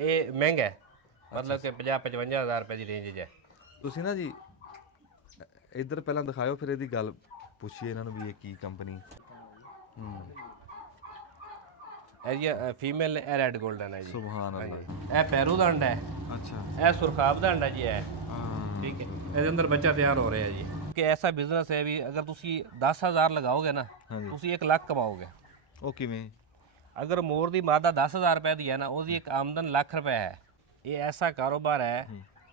ਇਹ ਮਹਿੰਗਾ ਹੈ, ਮਤਲਬ ਕਿ 50-55 ਹਜ਼ਾਰ ਰੁਪਏ ਦੀ ਰੇਂਜ 'ਚ ਹੈ। ਤੁਸੀਂ ਨਾ ਜੀ ਇੱਧਰ ਪਹਿਲਾਂ ਦਿਖਾਇਓ, ਫਿਰ ਇਹਦੀ ਗੱਲ ਪੁੱਛੀਏ ਇਹਨਾਂ ਨੂੰ ਵੀ ਇਹ ਕੀ ਕੰਪਨੀ। ਇਹ ਜੀ ਫੀਮੇਲ ਇਹ ਰੈੱਡ ਗੋਲਡਨ ਹੈ ਜੀ। ਸੁਭਾਨ ਅੱਲਾਹ। ਹਾਂਜੀ, ਇਹ ਪੈਰੂ ਦਾ ਅੰਡਾ ਹੈ, ਅੱਛਾ। ਇਹ ਸੁਰਖਾਬ ਦਾ ਅੰਡਾ ਜੀ ਹੈ। ਹਾਂ ਠੀਕ ਹੈ, ਇਹਦੇ ਅੰਦਰ ਬੱਚਾ ਤਿਆਰ ਹੋ ਰਿਹਾ ਜੀ। ਕਿ ਐਸਾ ਬਿਜ਼ਨਸ ਹੈ ਵੀ ਅਗਰ ਤੁਸੀਂ 10,000 ਲਗਾਓਗੇ ਨਾ, ਤੁਸੀਂ 1 ਲੱਖ ਕਮਾਓਗੇ। ਉਹ ਕਿਵੇਂ? ਅਗਰ ਮੋਰ ਦੀ ਮਾਦਾ 10,000 ਰੁਪਏ ਦੀ ਹੈ ਨਾ, ਉਹਦੀ ਇੱਕ ਆਮਦਨ ਲੱਖ ਰੁਪਏ ਹੈ। ਇਹ ਐਸਾ ਕਾਰੋਬਾਰ ਹੈ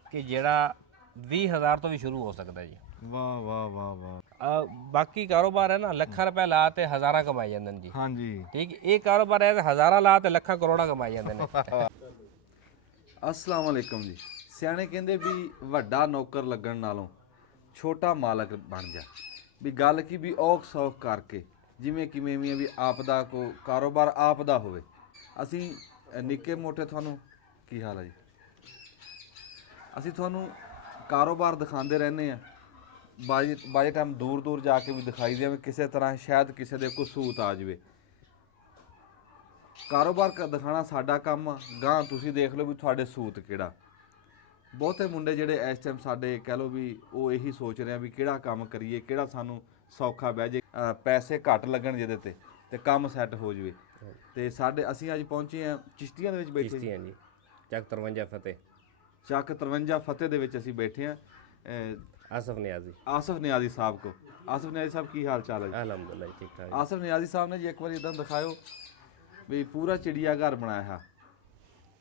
ਕਿ ਜਿਹੜਾ 20,000 ਤੋਂ ਵੀ ਸ਼ੁਰੂ ਹੋ ਸਕਦਾ ਜੀ। ਵਾਹ ਵਾਹ ਵਾਹ ਵਾਹ। ਬਾਕੀ ਕਾਰੋਬਾਰ ਹੈ ਨਾ, ਲੱਖਾਂ ਰੁਪਏ ਲਾ ਤੇ ਹਜ਼ਾਰਾਂ ਕਮਾਈ ਜਾਂਦੇ ਨੇ ਜੀ। ਹਾਂਜੀ। ਠੀਕ, ਇਹ ਕਾਰੋਬਾਰ ਹੈ ਤੇ ਹਜ਼ਾਰਾਂ ਲਾ ਤੇ ਲੱਖਾਂ ਕਰੋੜਾਂ ਕਮਾਈ ਜਾਂਦੇ ਨੇ। ਅਸਲਾਮ ਵਾਲੇਕਮ ਜੀ। ਸਿਆਣੇ ਕਹਿੰਦੇ ਵੀ ਵੱਡਾ ਨੌਕਰ ਲੱਗਣ ਨਾਲੋਂ ਛੋਟਾ ਮਾਲਕ ਬਣ ਜਾ। ਵੀ ਗੱਲ ਕੀ ਵੀ ਔਖ ਸੌਖ ਕਰਕੇ ਜਿਵੇਂ ਕਿਵੇਂ ਵੀ ਆਪ ਦਾ ਕੋ ਕਾਰੋਬਾਰ ਆਪ ਦਾ ਹੋਵੇ। ਅਸੀਂ ਨਿੱਕੇ ਮੋਟੇ ਤੁਹਾਨੂੰ ਕੀ ਹਾਲ ਹੈ ਜੀ, ਅਸੀਂ ਤੁਹਾਨੂੰ ਕਾਰੋਬਾਰ ਦਿਖਾਉਂਦੇ ਰਹਿੰਦੇ ਆ। ਬਾਏ ਟਾਈਮ ਦੂਰ ਦੂਰ ਜਾ ਕੇ ਵੀ ਦਿਖਾਈ ਦੇ ਵੀ ਕਿਸੇ ਤਰ੍ਹਾਂ ਸ਼ਾਇਦ ਕਿਸੇ ਦੇ ਕੋਈ ਸੂਤ ਆ ਜਾਵੇ। ਕਾਰੋਬਾਰ ਦਿਖਾਉਣਾ ਸਾਡਾ ਕੰਮ ਆ। ਗਾਂ ਤੁਸੀਂ ਦੇਖ ਲਓ ਵੀ ਤੁਹਾਡੇ ਸੂਤ ਕਿਹੜਾ। ਬਹੁਤੇ ਮੁੰਡੇ ਜਿਹੜੇ ਇਸ ਟਾਈਮ ਸਾਡੇ ਕਹਿ ਲਓ ਵੀ ਉਹ ਇਹੀ ਸੋਚ ਰਹੇ ਆ ਵੀ ਕਿਹੜਾ ਕੰਮ ਕਰੀਏ, ਕਿਹੜਾ ਸਾਨੂੰ ਸੌਖਾ ਬਹਿ ਜੇ, ਪੈਸੇ ਘੱਟ ਲੱਗਣ ਜਿਹਦੇ ਤੇ ਕੰਮ ਸੈੱਟ ਹੋ ਜਾਵੇ। ਤੇ ਅਸੀਂ ਅੱਜ ਪਹੁੰਚੇ ਆ ਚਿਸ਼ਤੀਆਂ ਦੇ ਵਿੱਚ ਬੈਠੇ ਚਿਸ਼ਤੀਆਂ ਜੀ, ਚੱਕ 53 ਫਤਿਹ। ਚੱਕ 53 ਫਤਿਹ ਦੇ ਵਿੱਚ ਅਸੀਂ ਬੈਠੇ ਆ ਆਸਫ ਨਿਆਜ਼ੀ। ਆਸਫ ਨਿਆਜ਼ੀ ਸਾਹਿਬ ਕੋ। ਆਸਫ ਨਿਆਜ਼ੀ ਸਾਹਿਬ ਕੀ ਹਾਲ ਚਾਲ ਹੈ ਜੀ? ਅਲਹਮਦੁਲਿਲਾ ਠੀਕ ਠਾਕ। ਆਸਫ ਨਿਆਜ਼ੀ ਸਾਹਿਬ ਨੇ ਜੀ ਇੱਕ ਵਾਰੀ ਇਦਾਂ ਦਿਖਾਇਓ ਵੀ ਪੂਰਾ ਚਿੜੀਆ ਘਰ ਬਣਾਇਆ ਹੈ।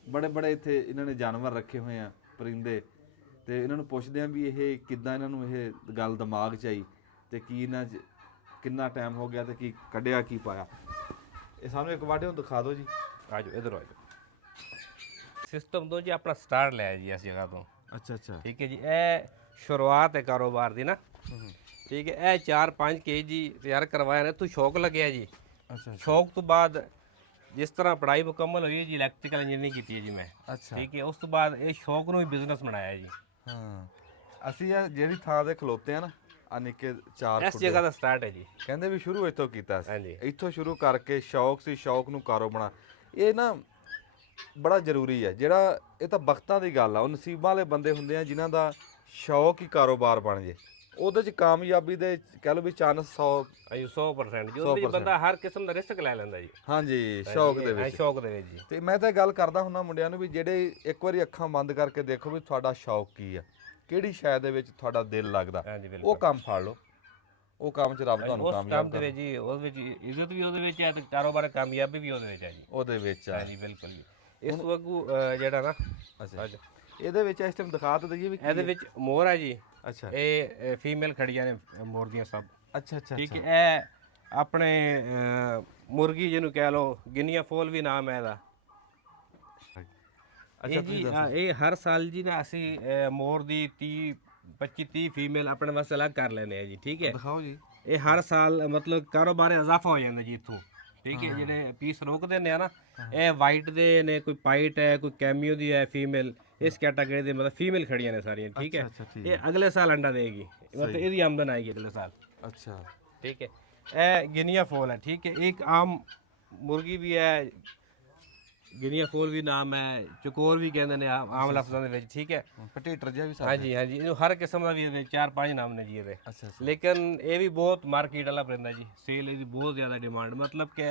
ਬੜੇ ਬੜੇ ਇੱਥੇ ਇਹਨਾਂ ਨੇ ਜਾਨਵਰ ਰੱਖੇ ਹੋਏ ਆ, ਪਰਿੰਦੇ। ਤੇ ਇਹਨਾਂ ਨੂੰ ਪੁੱਛਦੇ ਆ ਵੀ ਇਹ ਕਿੱਦਾਂ ਇਹਨਾਂ ਨੂੰ ਇਹ ਗੱਲ ਦਿਮਾਗ 'ਚ ਆਈ ਤੇ ਕੀ ਇਹਨਾਂ 'ਚ ਕਿੰਨਾ ਟਾਈਮ ਹੋ ਗਿਆ ਤੇ ਕੀ ਕੱਢਿਆ ਕੀ ਪਾਇਆ। ਇਹ ਸਾਨੂੰ ਇੱਕ ਵਾਰ ਦਿਖਾ ਦਿਓ ਜੀ। ਆ ਜਾਓ ਇੱਧਰ ਆ ਜਾਓ। ਸਿਸਟਮ ਤੋਂ ਜੀ ਆਪਣਾ ਸਟਾਰਟ ਲਿਆ ਜੀ ਇਸ ਜਗ੍ਹਾ ਤੋਂ। ਅੱਛਾ ਅੱਛਾ। ਠੀਕ ਹੈ ਜੀ, ਇਹ ਸ਼ੁਰੂਆਤ ਹੈ ਕਾਰੋਬਾਰ ਦੀ ਨਾ। ਠੀਕ ਹੈ, ਇਹ 4-5 ਕੇਜੀ ਤਿਆਰ ਕਰਵਾਇਆ ਨੇ, ਇੱਥੋਂ ਸ਼ੌਕ ਲੱਗਿਆ ਜੀ। ਅੱਛਾ ਸ਼ੌਕ ਤੋਂ ਬਾਅਦ ਜਿਸ ਤਰ੍ਹਾਂ ਪੜ੍ਹਾਈ ਮੁਕੰਮਲ ਹੋਈ ਹੈ ਜੀ, ਇਲੈਕਟ੍ਰੀਕਲ ਇੰਜੀਨੀਅਰਿੰਗ ਕੀਤੀ ਹੈ ਜੀ ਮੈਂ। ਅੱਛਾ। ਠੀਕ ਹੈ, ਉਸ ਤੋਂ ਬਾਅਦ ਇਹ ਸ਼ੌਕ ਨੂੰ ਵੀ ਬਿਜ਼ਨਸ ਬਣਾਇਆ ਜੀ। ਹਾਂ, ਅਸੀਂ ਇਹ ਜਿਹੜੀ ਥਾਂ ਤੇ ਖਲੋਤੇ ਆ ਨਾ, ਆ ਨਿੱਕੇ 4 ਇਸ ਜਗ੍ਹਾ ਦਾ ਸਟਾਰਟ ਹੈ ਜੀ। ਕਹਿੰਦੇ ਵੀ ਸ਼ੁਰੂ ਇੱਥੋਂ ਕੀਤਾ ਸੀ। ਹਾਂਜੀ। ਇੱਥੋਂ ਸ਼ੁਰੂ ਕਰਕੇ ਸ਼ੌਕ ਸੀ, ਸ਼ੌਕ ਨੂੰ ਕਾਰੋ ਬਣਾ। ਇਹ ਨਾ ਬੜਾ ਜ਼ਰੂਰੀ ਹੈ। ਜਿਹੜਾ ਇਹ ਤਾਂ ਬਖਤਾਂ ਦੀ ਗੱਲ ਆ, ਉਹ ਨਸੀਬਾਂ ਵਾਲੇ ਬੰਦੇ ਹੁੰਦੇ ਆ ਜਿਨ੍ਹਾਂ ਦਾ ਸ਼ੌਕ ਹੀ ਕਾਰੋਬਾਰ ਬਣ ਜੇ। ਉਹਦੇ 'ਚ ਕਾਮਯਾਬੀ ਦੇ ਕਹਿ ਲਓ ਵੀ ਚਾਂਸ 100% ਜੀ। ਉਹਦੇ 'ਚ ਬੰਦਾ ਹਰ ਕਿਸਮ ਦਾ ਰਿਸਕ ਲੈ ਲੈਂਦਾ ਜੀ। ਹਾਂਜੀ, ਸ਼ੌਕ ਦੇ ਵਿੱਚ। ਸ਼ੌਕ ਦੇ ਵਿੱਚ ਜੀ। ਤੇ ਮੈਂ ਤਾਂ ਗੱਲ ਕਰਦਾ ਹੁੰਦਾ ਮੁੰਡਿਆਂ ਨੂੰ ਵੀ ਜਿਹੜੇ ਇੱਕ ਵਾਰੀ ਅੱਖਾਂ ਬੰਦ ਕਰਕੇ ਦੇਖੋ ਵੀ ਤੁਹਾਡਾ ਸ਼ੌਕ ਕੀ ਆ, ਕਿਹੜੀ ਸ਼ੈ ਦੇ ਵਿੱਚ ਤੁਹਾਡਾ ਦਿਲ ਲੱਗਦਾ, ਉਹ ਕੰਮ ਫੜ ਲਓ। ਉਹ ਕੰਮ 'ਚ ਰੱਬ ਤੁਹਾਨੂੰ ਕਾਮਯਾਬ ਦੇ ਵਿੱਚ ਜੀ। ਉਹਦੇ ਵਿੱਚ ਇੱਜ਼ਤ ਵੀ ਉਹਦੇ ਵਿੱਚ ਹੈ ਤੇ ਕਾਰੋਬਾਰ ਕਾਮਯਾਬੀ ਵੀ ਉਹਦੇ ਵਿੱਚ ਹੈ ਜੀ। ਉਹਦੇ ਵਿੱਚ ਆ। ਹਾਂਜੀ ਬਿਲਕੁਲ ਜੀ। ਇਸ ਵਾਂਗੂ ਜਿਹੜਾ ਨਾ, ਅੱਛਾ, ਇਹਦੇ ਵਿੱਚ ਇਸ ਟਾਈਮ ਦਿਖਾ ਤਾਂ ਦਈਏ ਵੀ ਇਹਦੇ ਵਿੱਚ ਮੋਰ ਹੈ ਜੀ। ਅੱਛਾ। ਇਹ ਫੀਮੇਲ ਖੜੀਆਂ ਨੇ ਮੋਰ ਦੀਆਂ ਸਭ। ਅੱਛਾ ਅੱਛਾ। ਠੀਕ ਹੈ, ਇਹ ਆਪਣੇ ਮੁਰਗੀ ਜਿਹਨੂੰ ਕਹਿ ਲਓ, ਗਿਨੀਆ ਫੋਲ ਵੀ ਨਾਮ ਹੈ ਇਹਦਾ। ਅੱਛਾ ਜੀ, ਇਹ ਹਰ ਸਾਲ ਜੀ ਨਾ ਅਸੀਂ ਮੋਰ ਦੀ 25-30 ਫੀਮੇਲ ਆਪਣੇ ਵਾਸਤੇ ਅਲੱਗ ਕਰ ਲੈਨੇ ਆ ਜੀ। ਠੀਕ ਹੈ, ਦਿਖਾਓ ਜੀ। ਇਹ ਹਰ ਸਾਲ ਮਤਲਬ ਕਾਰੋਬਾਰ ਇਜ਼ਾਫਾ ਹੋ ਜਾਂਦਾ ਜੀ ਇੱਥੋਂ। ਠੀਕ ਹੈ, ਜਿਹੜੇ ਪੀਸ ਰੋਕਦੇ ਨੇ ਨਾ, ਇਹ ਵਾਈਟ ਦੇ ਨੇ, ਕੋਈ ਪਾਈਟ ਹੈ, ਕੋਈ ਕੈਮੀਓ ਦੀ ਹੈ ਫੀਮੇਲ। ਇਸ ਕੈਟਾਗਰੀ ਦੇ ਮਤਲਬ ਫੀਮੇਲ ਖੜੀਆਂ ਨੇ ਸਾਰੀਆਂ। ਠੀਕ ਹੈ, ਇਹ ਅਗਲੇ ਸਾਲ ਅੰਡਾ ਦੇਗੀ, ਮਤਲਬ ਇਹਦੀ ਆਮਦਨ ਆਏਗੀ ਅਗਲੇ ਸਾਲ। ਅੱਛਾ। ਠੀਕ ਹੈ, ਇਹ ਗਿਨੀਆ ਫੋਲ ਹੈ। ਠੀਕ ਹੈ, ਇੱਕ ਆਮ ਮੁਰਗੀ ਵੀ ਹੈ, ਗਿਨੀਆ ਫੋਲ ਵੀ ਨਾਮ ਹੈ, ਚਕੋਰ ਵੀ ਕਹਿੰਦੇ ਨੇ ਆਮ ਲਫ਼ਜ਼ਾਂ ਦੇ ਵਿੱਚ। ਠੀਕ ਹੈ, ਪਟੇਟਰ ਜਿਹਾ ਵੀ ਹਾਂਜੀ ਹਾਂਜੀ। ਇਹਨੂੰ ਹਰ ਕਿਸਮ ਦਾ ਵੀ 4-5 ਨਾਮ ਨੇ ਜੀ ਇਹਦੇ। ਅੱਛਾ। ਲੇਕਿਨ ਇਹ ਵੀ ਬਹੁਤ ਮਾਰਕੀਟ ਵਾਲਾ ਪਰਿੰਦਾ ਜੀ। ਸੇਲ ਇਹਦੀ ਬਹੁਤ ਜ਼ਿਆਦਾ ਡਿਮਾਂਡ, ਮਤਲਬ ਕਿ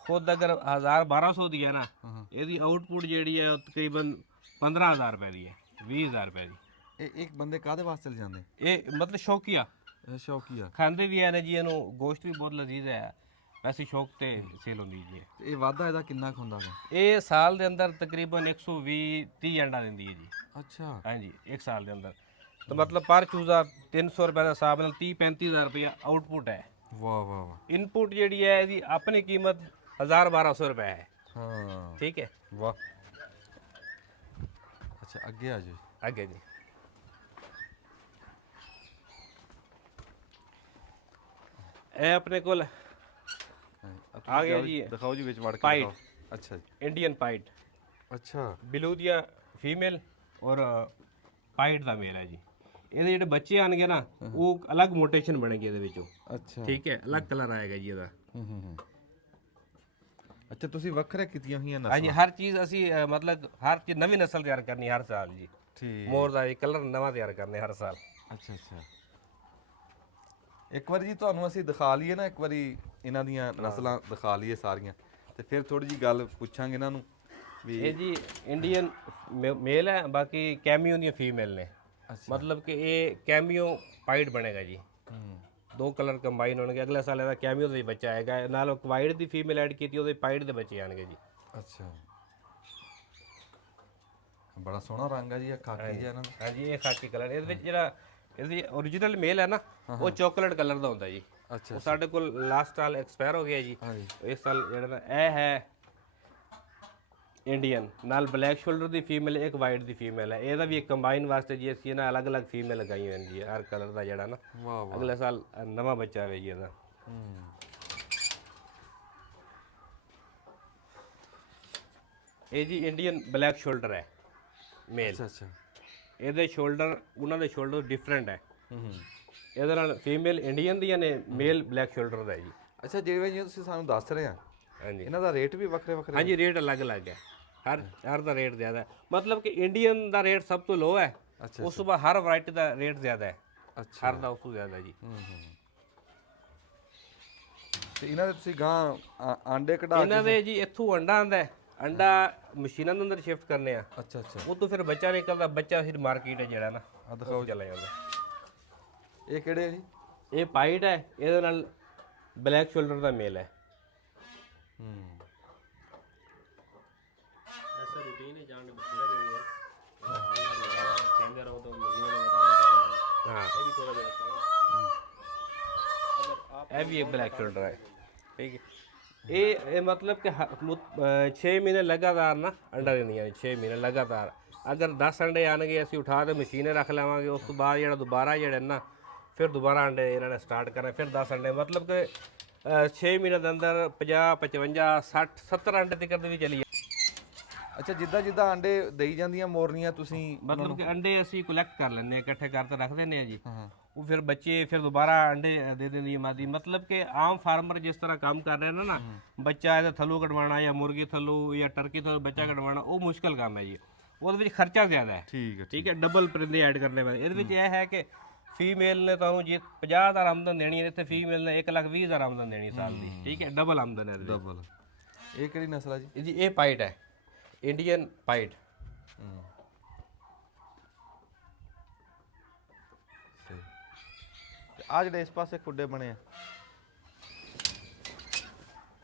ਖੁਦ ਅਗਰ 1000-1200 ਦੀ ਹੈ ਨਾ, ਇਹਦੀ ਆਊਟਪੁੱਟ ਜਿਹੜੀ ਹੈ ਉਹ ਤਕਰੀਬਨ 15,000 ਰੁਪਏ ਦੀ ਹੈ, 20,000 ਰੁਪਏ ਦੀ। ਇਹ ਇੱਕ ਬੰਦੇ ਕਾਹਦੇ ਵਾਸਤੇ ਜਾਂਦੇ? ਇਹ ਮਤਲਬ ਸ਼ੌਕੀਆ ਸ਼ੌਕੀਆ ਖਾਂਦੇ ਖਾਂਦੇ ਵੀ ਹੈ ਨੇ ਜੀ ਇਹਨੂੰ। ਗੋਸ਼ਤ ਵੀ ਬਹੁਤ ਲਜ਼ੀਜ਼ ਹੈ, ਵੈਸੇ ਸ਼ੌਕ ਤੇ ਸੇਲ ਹੁੰਦੀ ਜੀ। ਇਹ ਵਾਧਾ ਇਹਦਾ ਕਿੰਨਾ ਕੁ ਹੁੰਦਾ ਵਾ? ਇਹ ਸਾਲ ਦੇ ਅੰਦਰ ਤਕਰੀਬਨ 120-30 ਅੰਡਾ ਦਿੰਦੀ ਹੈ ਜੀ। ਅੱਛਾ। ਹਾਂਜੀ, ਇੱਕ ਸਾਲ ਦੇ ਅੰਦਰ। ਤਾਂ ਮਤਲਬ ਪਰ ਚੂਜ਼ਾ 300 ਰੁਪਏ ਦੇ ਹਿਸਾਬ ਨਾਲ 30-35,000 ਰੁਪਏ ਆਊਟਪੁੱਟ ਹੈ। ਵਾਹ ਵਾਹ ਵਾਹ। ਇਨਪੁਟ ਜਿਹੜੀ ਹੈ ਇਹਦੀ ਆਪਣੀ ਕੀਮਤ 1000-1200 ਰੁਪਏ ਹੈ। ਹਾਂ। ਠੀਕ ਹੈ। ਵਾਹ। ਅੱਛਾ, ਅੱਗੇ ਆ ਜਾਓ। ਅੱਗੇ ਜੀ, ਇਹ ਆਪਣੇ ਕੋਲ ਆ ਗਿਆ ਜੀ। ਦਿਖਾਓ ਜੀ ਵਿੱਚ ਵੜ ਕੇ ਪਾਈਟ। ਦਿਖਾਓ। ਅੱਛਾ ਜੀ। Indian pied. ਅੱਛਾ। ਬਿਲੂ ਦੀਆਂ ਫੀਮੇਲ ਔਰ ਪਾਈਟ ਦਾ ਮੇਲ ਹੈ ਜੀ। ਇਹਦੇ ਜਿਹੜੇ ਬੱਚੇ ਆਣਗੇ ਨਾ, ਉਹ ਅਲੱਗ ਮੋਟੇਸ਼ਨ ਬਣੇਗੀ ਇਹਦੇ ਵਿੱਚੋਂ। ਅੱਛਾ। ਠੀਕ ਹੈ, ਅਲੱਗ ਕਲਰ ਆਏਗਾ ਜੀ ਇਹਦਾ। ਅੱਛਾ ਤੁਸੀਂ ਵੱਖਰੇ ਕੀਤੀਆਂ ਹੋਈਆਂ ਹਾਂਜੀ ਹਰ ਚੀਜ਼ ਅਸੀਂ ਮਤਲਬ ਹਰ ਚੀਜ਼ ਨਵੀਂ ਨਸਲ ਤਿਆਰ ਕਰਨੀ ਹਰ ਸਾਲ ਜੀ। ਠੀਕ। ਮੋਰ ਦਾ ਕਲਰ ਨਵਾਂ ਤਿਆਰ ਕਰਨੇ ਹਰ ਸਾਲ। ਅੱਛਾ ਅੱਛਾ। ਇੱਕ ਵਾਰੀ ਜੀ ਤੁਹਾਨੂੰ ਅਸੀਂ ਦਿਖਾ ਲਈਏ ਨਾ, ਇੱਕ ਵਾਰੀ ਇਹਨਾਂ ਦੀਆਂ ਨਸਲਾਂ ਦਿਖਾ ਲਈਏ ਸਾਰੀਆਂ, ਤੇ ਫਿਰ ਥੋੜੀ ਜੀ ਗੱਲ ਪੁੱਛਾਂਗੇ ਇਹਨਾਂ ਨੂੰ ਵੀ। ਇਹ ਜੀ ਇੰਡੀਅਨ ਮੇਲ ਹੈ, ਬਾਕੀ ਕੈਮੀਓ ਦੀਆਂ ਫੀਮੇਲ ਨੇ। ਅੱਛਾ। ਮਤਲਬ ਕਿ ਇਹ ਕੈਮੀਓ ਪਾਈਡ ਬਣੇਗਾ ਜੀ। ਦੋ ਕਲਰ ਕੰਬਾਈਨ ਹੋਣਗੇ। ਅਗਲੇ ਸਾਲ ਇਹਦਾ ਕੈਮੀਓ ਦਾ ਹੀ ਬੱਚਾ ਆਏਗਾ, ਨਾਲ ਵਾਈਟ ਦੀ ਫੀਮੇਲ ਐਡ ਕੀਤੀ, ਉਹਦੇ ਪਾਈਡ ਦੇ ਬੱਚੇ ਆਣਗੇ ਜੀ। ਅੱਛਾ, ਬੜਾ ਸੋਹਣਾ ਰੰਗ ਹੈ ਜੀ, ਇਹ ਖਾਕੀ ਜਿਹਾ ਇਹਨਾਂ ਦਾ। ਹਾਂਜੀ ਇਹ ਖਾਕੀ ਕਲਰ। ਇਹਦੇ ਵਿੱਚ ਜਿਹੜਾ ਇਹਦੀ ਓਰੀਜਨਲ ਮੇਲ ਹੈ ਨਾ, ਉਹ ਚਾਕਲੇਟ ਕਲਰ ਦਾ ਹੁੰਦਾ ਜੀ। ਅੱਛਾ। ਉਹ ਸਾਡੇ ਕੋਲ ਲਾਸਟ ਸਾਲ ਐਕਸਪਾਇਰ ਹੋ ਗਿਆ ਜੀ। ਹਾਂਜੀ। ਇਸ ਸਾਲ ਜਿਹੜਾ ਇਹ ਹੈ ਇੰਡੀਅਨ, ਨਾਲ ਬਲੈਕ ਸ਼ੋਲਡਰ ਦੀ ਫੀਮੇਲ, ਇੱਕ ਵਾਈਟ ਦੀ ਫੀਮੇਲ ਹੈ। ਇਹਦਾ ਵੀ ਇੱਕ ਕੰਬਾਈਨ ਵਾਸਤੇ ਜੀ ਅਸੀਂ ਨਾ ਅਲੱਗ-ਅਲੱਗ ਫੀਮੇਲ ਲਗਾਈਆਂ ਹੋਈਆਂ ਜੀ, ਹਰ ਕਲਰ ਦਾ ਜਿਹੜਾ ਨਾ। ਵਾਹ ਵਾਹ। ਅਗਲੇ ਸਾਲ ਨਵਾਂ ਬੱਚਾ ਆਵੇ ਜੀ ਇਹਦਾ। ਇਹ ਜੀ ਇੰਡੀਅਨ ਬਲੈਕ ਸ਼ੋਲਡਰ ਹੈ ਮੇਲ। ਅੱਛਾ ਅੱਛਾ। ਇਹਦੇ ਸ਼ੋਲਡਰ, ਉਹਨਾਂ ਦੇ ਸ਼ੋਲਡਰ ਡਿਫਰੈਂਟ ਹੈ। ਹੂੰ। ਇਹਦੇ ਨਾਲ ਫੀਮੇਲ ਇੰਡੀਅਨ ਦੀਆਂ ਨੇ, ਮੇਲ ਬਲੈਕ ਸ਼ੋਲਡਰ ਦਾ ਹੈ ਜੀ। ਅੱਛਾ, ਜਿਵੇਂ ਜੀ ਤੁਸੀਂ ਸਾਨੂੰ ਦੱਸ ਰਹੇ ਆ, ਹਾਂਜੀ ਇਹਨਾਂ ਦਾ ਰੇਟ ਵੀ ਵੱਖਰੇ ਵੱਖਰੇ? ਹਾਂਜੀ ਰੇਟ ਅਲੱਗ-ਅਲੱਗ ਹੈ, ਹਰ ਦਾ ਰੇਟ ਜ਼ਿਆਦਾ ਹੈ। ਮਤਲਬ ਕਿ ਇੰਡੀਅਨ ਦਾ ਰੇਟ ਸਭ ਤੋਂ ਲੋ ਹੈ, ਅੱਛਾ। ਉਸ ਤੋਂ ਬਾਅਦ ਹਰ ਵੈਰਾਈਟੀ ਦਾ ਰੇਟ ਜ਼ਿਆਦਾ ਹੈ। ਅੱਛਾ। ਹਰ ਦਾ ਉਸ ਤੋਂ ਜ਼ਿਆਦਾ ਜੀ। ਤੇ ਇਹਨਾਂ ਦੇ ਤੁਸੀਂ ਗਾਂ ਆਂਡੇ ਕਢਾ ਇਹਨਾਂ ਦੇ ਜੀ ਇੱਥੋਂ ਅੰਡਾ ਆਉਂਦਾ ਹੈ, ਅੰਡਾ ਮਸ਼ੀਨਾਂ ਦੇ ਅੰਦਰ ਸ਼ਿਫਟ ਕਰਨੇ ਆ, ਅੱਛਾ ਅੱਛਾ। ਉਹ ਤੋਂ ਫਿਰ ਬੱਚਾ ਨਿਕਲਦਾ, ਬੱਚਾ ਫਿਰ ਮਾਰਕੀਟ ਹੈ ਜਿਹੜਾ ਨਾ ਆ ਦਿਖਾਓ, ਚਲਾ ਜਾਂਦਾ। ਇਹ ਕਿਹੜੇ ਆ ਜੀ? ਇਹ ਪਾਈਟ ਹੈ, ਇਹਦੇ ਨਾਲ ਬਲੈਕ ਸ਼ੋਲਡਰ ਦਾ ਮੇਲ ਹੈ। ऐसा रूटीन है जान बछड़ा देंगे चेंजर हो तो महीने में हाँ ये भी थोड़ा देर अगर आप ये भी एक ब्लैक शोल्डर है ठीक है। ये मतलब कि 6 महीने लगातार ना अंडा देंदियां 6 महीने लगातार। अगर 10 अंडे आएंगे ਅਸੀਂ उठा के मशीने रख लवांगे, उस तो बाद ਜਿਹੜਾ ਦੁਬਾਰਾ ਜਿਹੜੇ ਨਾ ਫਿਰ ਦੁਬਾਰਾ ਅੰਡੇ ਇਹਨਾਂ ਨੇ ਸਟਾਰਟ ਕਰਨਾ, ਫਿਰ 10 ਅੰਡੇ, ਮਤਲਬ ਕਿ 6 ਮਹੀਨੇ ਦੇ ਅੰਦਰ 50 55 60 70 ਅੰਡੇ ਤੱਕ ਦੇ ਵੀ ਚਲੀ। ਅੱਛਾ, ਜਿੱਦਾਂ ਜਿੱਦਾਂ ਅੰਡੇ ਦੇਈ ਜਾਂਦੀਆਂ ਮੋਰਨੀਆਂ ਤੁਸੀਂ ਮਤਲਬ ਕਿ ਅੰਡੇ ਅਸੀਂ ਕਲੈਕਟ ਕਰ ਲੈਂਦੇ ਹਾਂ, ਇਕੱਠੇ ਕਰਕੇ ਰੱਖ ਦਿੰਦੇ ਹਾਂ ਜੀ। ਹਾਂ। ਉਹ ਫਿਰ ਬੱਚੇ ਫਿਰ ਦੁਬਾਰਾ ਅੰਡੇ ਦੇ ਦਿੰਦੀ ਹੈ ਮਾਦੀ। ਮਤਲਬ ਕਿ ਆਮ ਫਾਰਮਰ ਜਿਸ ਤਰ੍ਹਾਂ ਕੰਮ ਕਰ ਰਹੇ ਨੇ ਨਾ, ਬੱਚਾ ਇਹਦੇ ਥੱਲੋਂ ਕਢਵਾਉਣਾ ਜਾਂ ਮੁਰਗੀ ਥੱਲੋਂ ਜਾਂ ਟਰਕੀ ਥੱਲੋਂ ਬੱਚਾ ਕਢਵਾਉਣਾ, ਉਹ ਮੁਸ਼ਕਲ ਕੰਮ ਹੈ ਜੀ। ਉਹਦੇ ਵਿੱਚ ਖਰਚਾ ਜ਼ਿਆਦਾ ਹੈ। ਠੀਕ ਹੈ, ਡਬਲ ਪਰਿੰਦੇ ਐਡ ਕਰਨੇ ਪੈਂਦੇ। ਇਹਦੇ ਵਿੱਚ ਇਹ ਹੈ ਕਿ ਫੀਮੇਲ ਨੇ ਤੁਹਾਨੂੰ ਜੇ 50,000 ਆਮਦਨ ਦੇਣੀ ਹੈ, ਇੱਥੇ ਫੀਮੇਲ ਨੇ 1,20,000 ਆਮਦਨ ਦੇਣੀ ਸਾਲ ਦੀ। ਠੀਕ ਹੈ, ਡਬਲ ਆਮਦਨ ਹੈ। ਡਬਲ। ਇਹ ਕਿਹੜੀ ਨਸਲ ਹੈ ਜੀ? ਜੀ ਇਹ ਪਾਈਟ ਹੈ, ਇੰਡੀਅਨ ਪਾਈਟ। ਆ ਜਿਹੜੇ ਇਸ ਪਾਸੇ ਖੁੱਡੇ ਬਣੇ ਆ,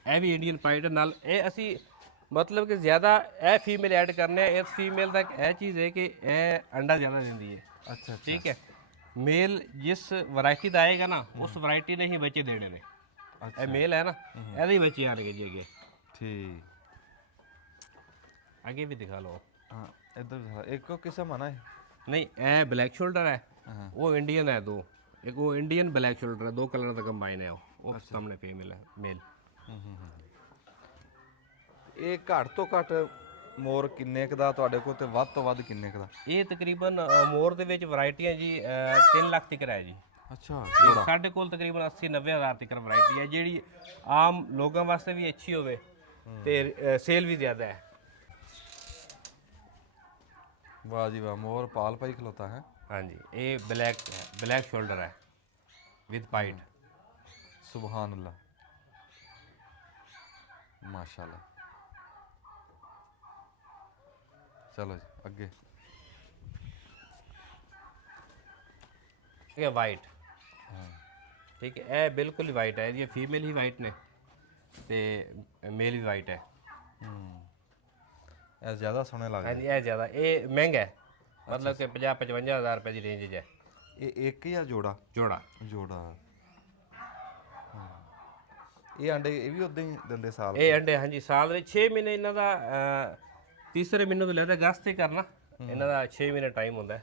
ਇਹ ਵੀ ਇੰਡੀਅਨ ਪਾਈਟ ਨਾਲ। ਇਹ ਅਸੀਂ ਮਤਲਬ ਕਿ ਜ਼ਿਆਦਾ ਇਹ ਫੀਮੇਲ ਐਡ ਕਰਨੇ ਆ। ਇਸ ਫੀਮੇਲ ਦਾ ਇਹ ਚੀਜ਼ ਹੈ ਕਿ ਇਹ ਅੰਡਾ ਜ਼ਿਆਦਾ ਦਿੰਦੀ ਹੈ। ਅੱਛਾ। ਠੀਕ ਹੈ, ਮੇਲ ਜਿਸ ਵੈਰਾਈਟੀ ਦਾ ਆਏਗਾ ਨਾ, ਉਸ ਵੈਰਾਈਟੀ ਨੇ ਹੀ ਬੱਚੇ ਦੇਣੇ ਨੇ। ਇਹ ਮੇਲ ਹੈ ਨਾ, ਇਹਦੇ ਹੀ ਬੱਚੇ ਆਣਗੇ ਜੀ ਅੱਗੇ। ਠੀਕ। ਅੱਗੇ ਵੀ ਦਿਖਾ ਲਓ। ਹਾਂ, ਇੱਧਰ ਇੱਕੋ ਕਿਸਮ ਆ ਨਾ ਇਹ? ਨਹੀਂ, ਇਹ ਬਲੈਕ ਸ਼ੋਲਡਰ ਹੈ, ਉਹ ਇੰਡੀਅਨ ਹੈ ਦੋ। ਇੱਕ ਉਹ ਇੰਡੀਅਨ ਬਲੈਕ ਸ਼ੋਲਡਰ ਹੈ, ਦੋ ਕਲਰ ਦਾ ਕੰਬਾਈਨ ਹੈ। ਉਹ ਸਾਹਮਣੇ ਫੀਮੇਲ ਹੈ, ਮੇਲ। ਇਹ ਘੱਟ ਤੋਂ ਘੱਟ ਮੋਰ ਕਿੰਨੇ ਕੁ ਦਾ ਤੁਹਾਡੇ ਕੋਲ, ਤੇ ਵੱਧ ਤੋਂ ਵੱਧ ਕਿੰਨੇ ਕੁ ਦਾ? ਇਹ ਤਕਰੀਬਨ ਮੋਰ ਦੇ ਵਿੱਚ ਵੈਰਾਈਟੀਆਂ ਜੀ 3 ਲੱਖ ਤੱਕ ਹੈ ਜੀ। ਅੱਛਾ। ਸਾਡੇ ਕੋਲ ਤਕਰੀਬਨ 80-90 ਹਜ਼ਾਰ ਤੱਕ ਵੈਰਾਈਟੀ ਹੈ, ਜਿਹੜੀ ਆਮ ਲੋਕਾਂ ਵਾਸਤੇ ਵੀ ਅੱਛੀ ਹੋਵੇ ਤੇ ਸੇਲ ਵੀ ਜ਼ਿਆਦਾ ਹੈ। ਵਾਹ ਜੀ ਵਾਹ, ਮੋਰ ਪਾਲ ਪਾਈ ਖਲੋਤਾ ਹੈ। ਹਾਂਜੀ, ਇਹ ਬਲੈਕ ਸ਼ੋਲਡਰ ਹੈ ਵਿਦ ਪਾਈਟ। ਸੁਭਾਨ ਅੱਲਾ, ਮਾਸ਼ਾਅੱਲਾ। ਚਲੋ ਜੀ ਅੱਗੇ। ਇਹ ਵਾਈਟ, ਠੀਕ ਹੈ, ਇਹ ਬਿਲਕੁਲ ਹੀ ਵਾਈਟ ਹੈ। ਇਹ ਫੀਮੇਲ ਹੀ ਵਾਈਟ ਨੇ ਤੇ ਮੇਲ ਵੀ ਵਾਈਟ ਹੈ। ਇਹ ਜ਼ਿਆਦਾ ਸੋਹਣੇ ਲੱਗਦੇ। ਹਾਂਜੀ, ਇਹ ਜ਼ਿਆਦਾ, ਇਹ ਮਹਿੰਗਾ ਹੈ, ਮਤਲਬ ਕਿ 50-55 ਹਜ਼ਾਰ ਰੁਪਏ ਦੀ ਰੇਂਜ 'ਚ ਹੈ। ਇਹ ਇੱਕ ਜਾਂ ਜੋੜਾ? ਜੋੜਾ। ਜੋੜਾ। ਇਹ ਅੰਡੇ ਇਹ ਵੀ ਉਦਾਂ ਹੀ ਦਿੰਦੇ ਸਾਲ? ਇਹ ਅੰਡੇ ਹਾਂਜੀ ਸਾਲ ਵਿੱਚ 6 ਮਹੀਨੇ ਇਹਨਾਂ ਦਾ। ਤੀਸਰੇ ਮਹੀਨੇ ਤੋਂ ਲੈ ਕੇ ਅਗਸਤ ਤੱਕ ਕਰਨਾ ਇਹਨਾਂ ਦਾ 6 ਮਹੀਨੇ ਟਾਈਮ ਹੁੰਦਾ ਹੈ।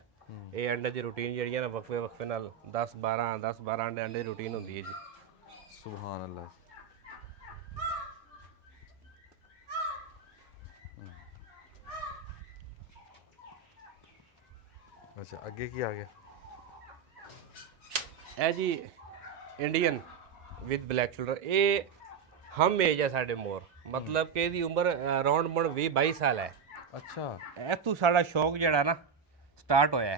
ਇਹ ਅੰਡੇ ਦੀ ਰੂਟੀਨ ਜਿਹੜੀਆਂ ਨਾ ਵਕਫੇ ਨਾਲ 10-12 ਅੰਡੇ ਦੀ ਰੂਟੀਨ ਹੁੰਦੀ ਹੈ ਜੀ। ਸੁਭਾਨ ਅੱਲਾ। ਅੱਛਾ, ਅੱਗੇ ਕੀ ਆ ਗਿਆ? ਇਹ ਜੀ ਇੰਡੀਅਨ ਵਿਦ ਬਲੈਕ ਸ਼ੋਲਡਰ। ਇਹ ਹਮ ਏਜ ਹੈ ਸਾਡੇ ਮੋਰ, ਮਤਲਬ ਕਿ ਇਹਦੀ ਉਮਰ ਅਰਾਊਂਡ 20-22 ਸਾਲ ਹੈ। ਅੱਛਾ ਇੱਥੋਂ ਸਾਡਾ ਸ਼ੌਕ ਜਿਹੜਾ ਨਾ ਸਟਾਰਟ ਹੋਇਆ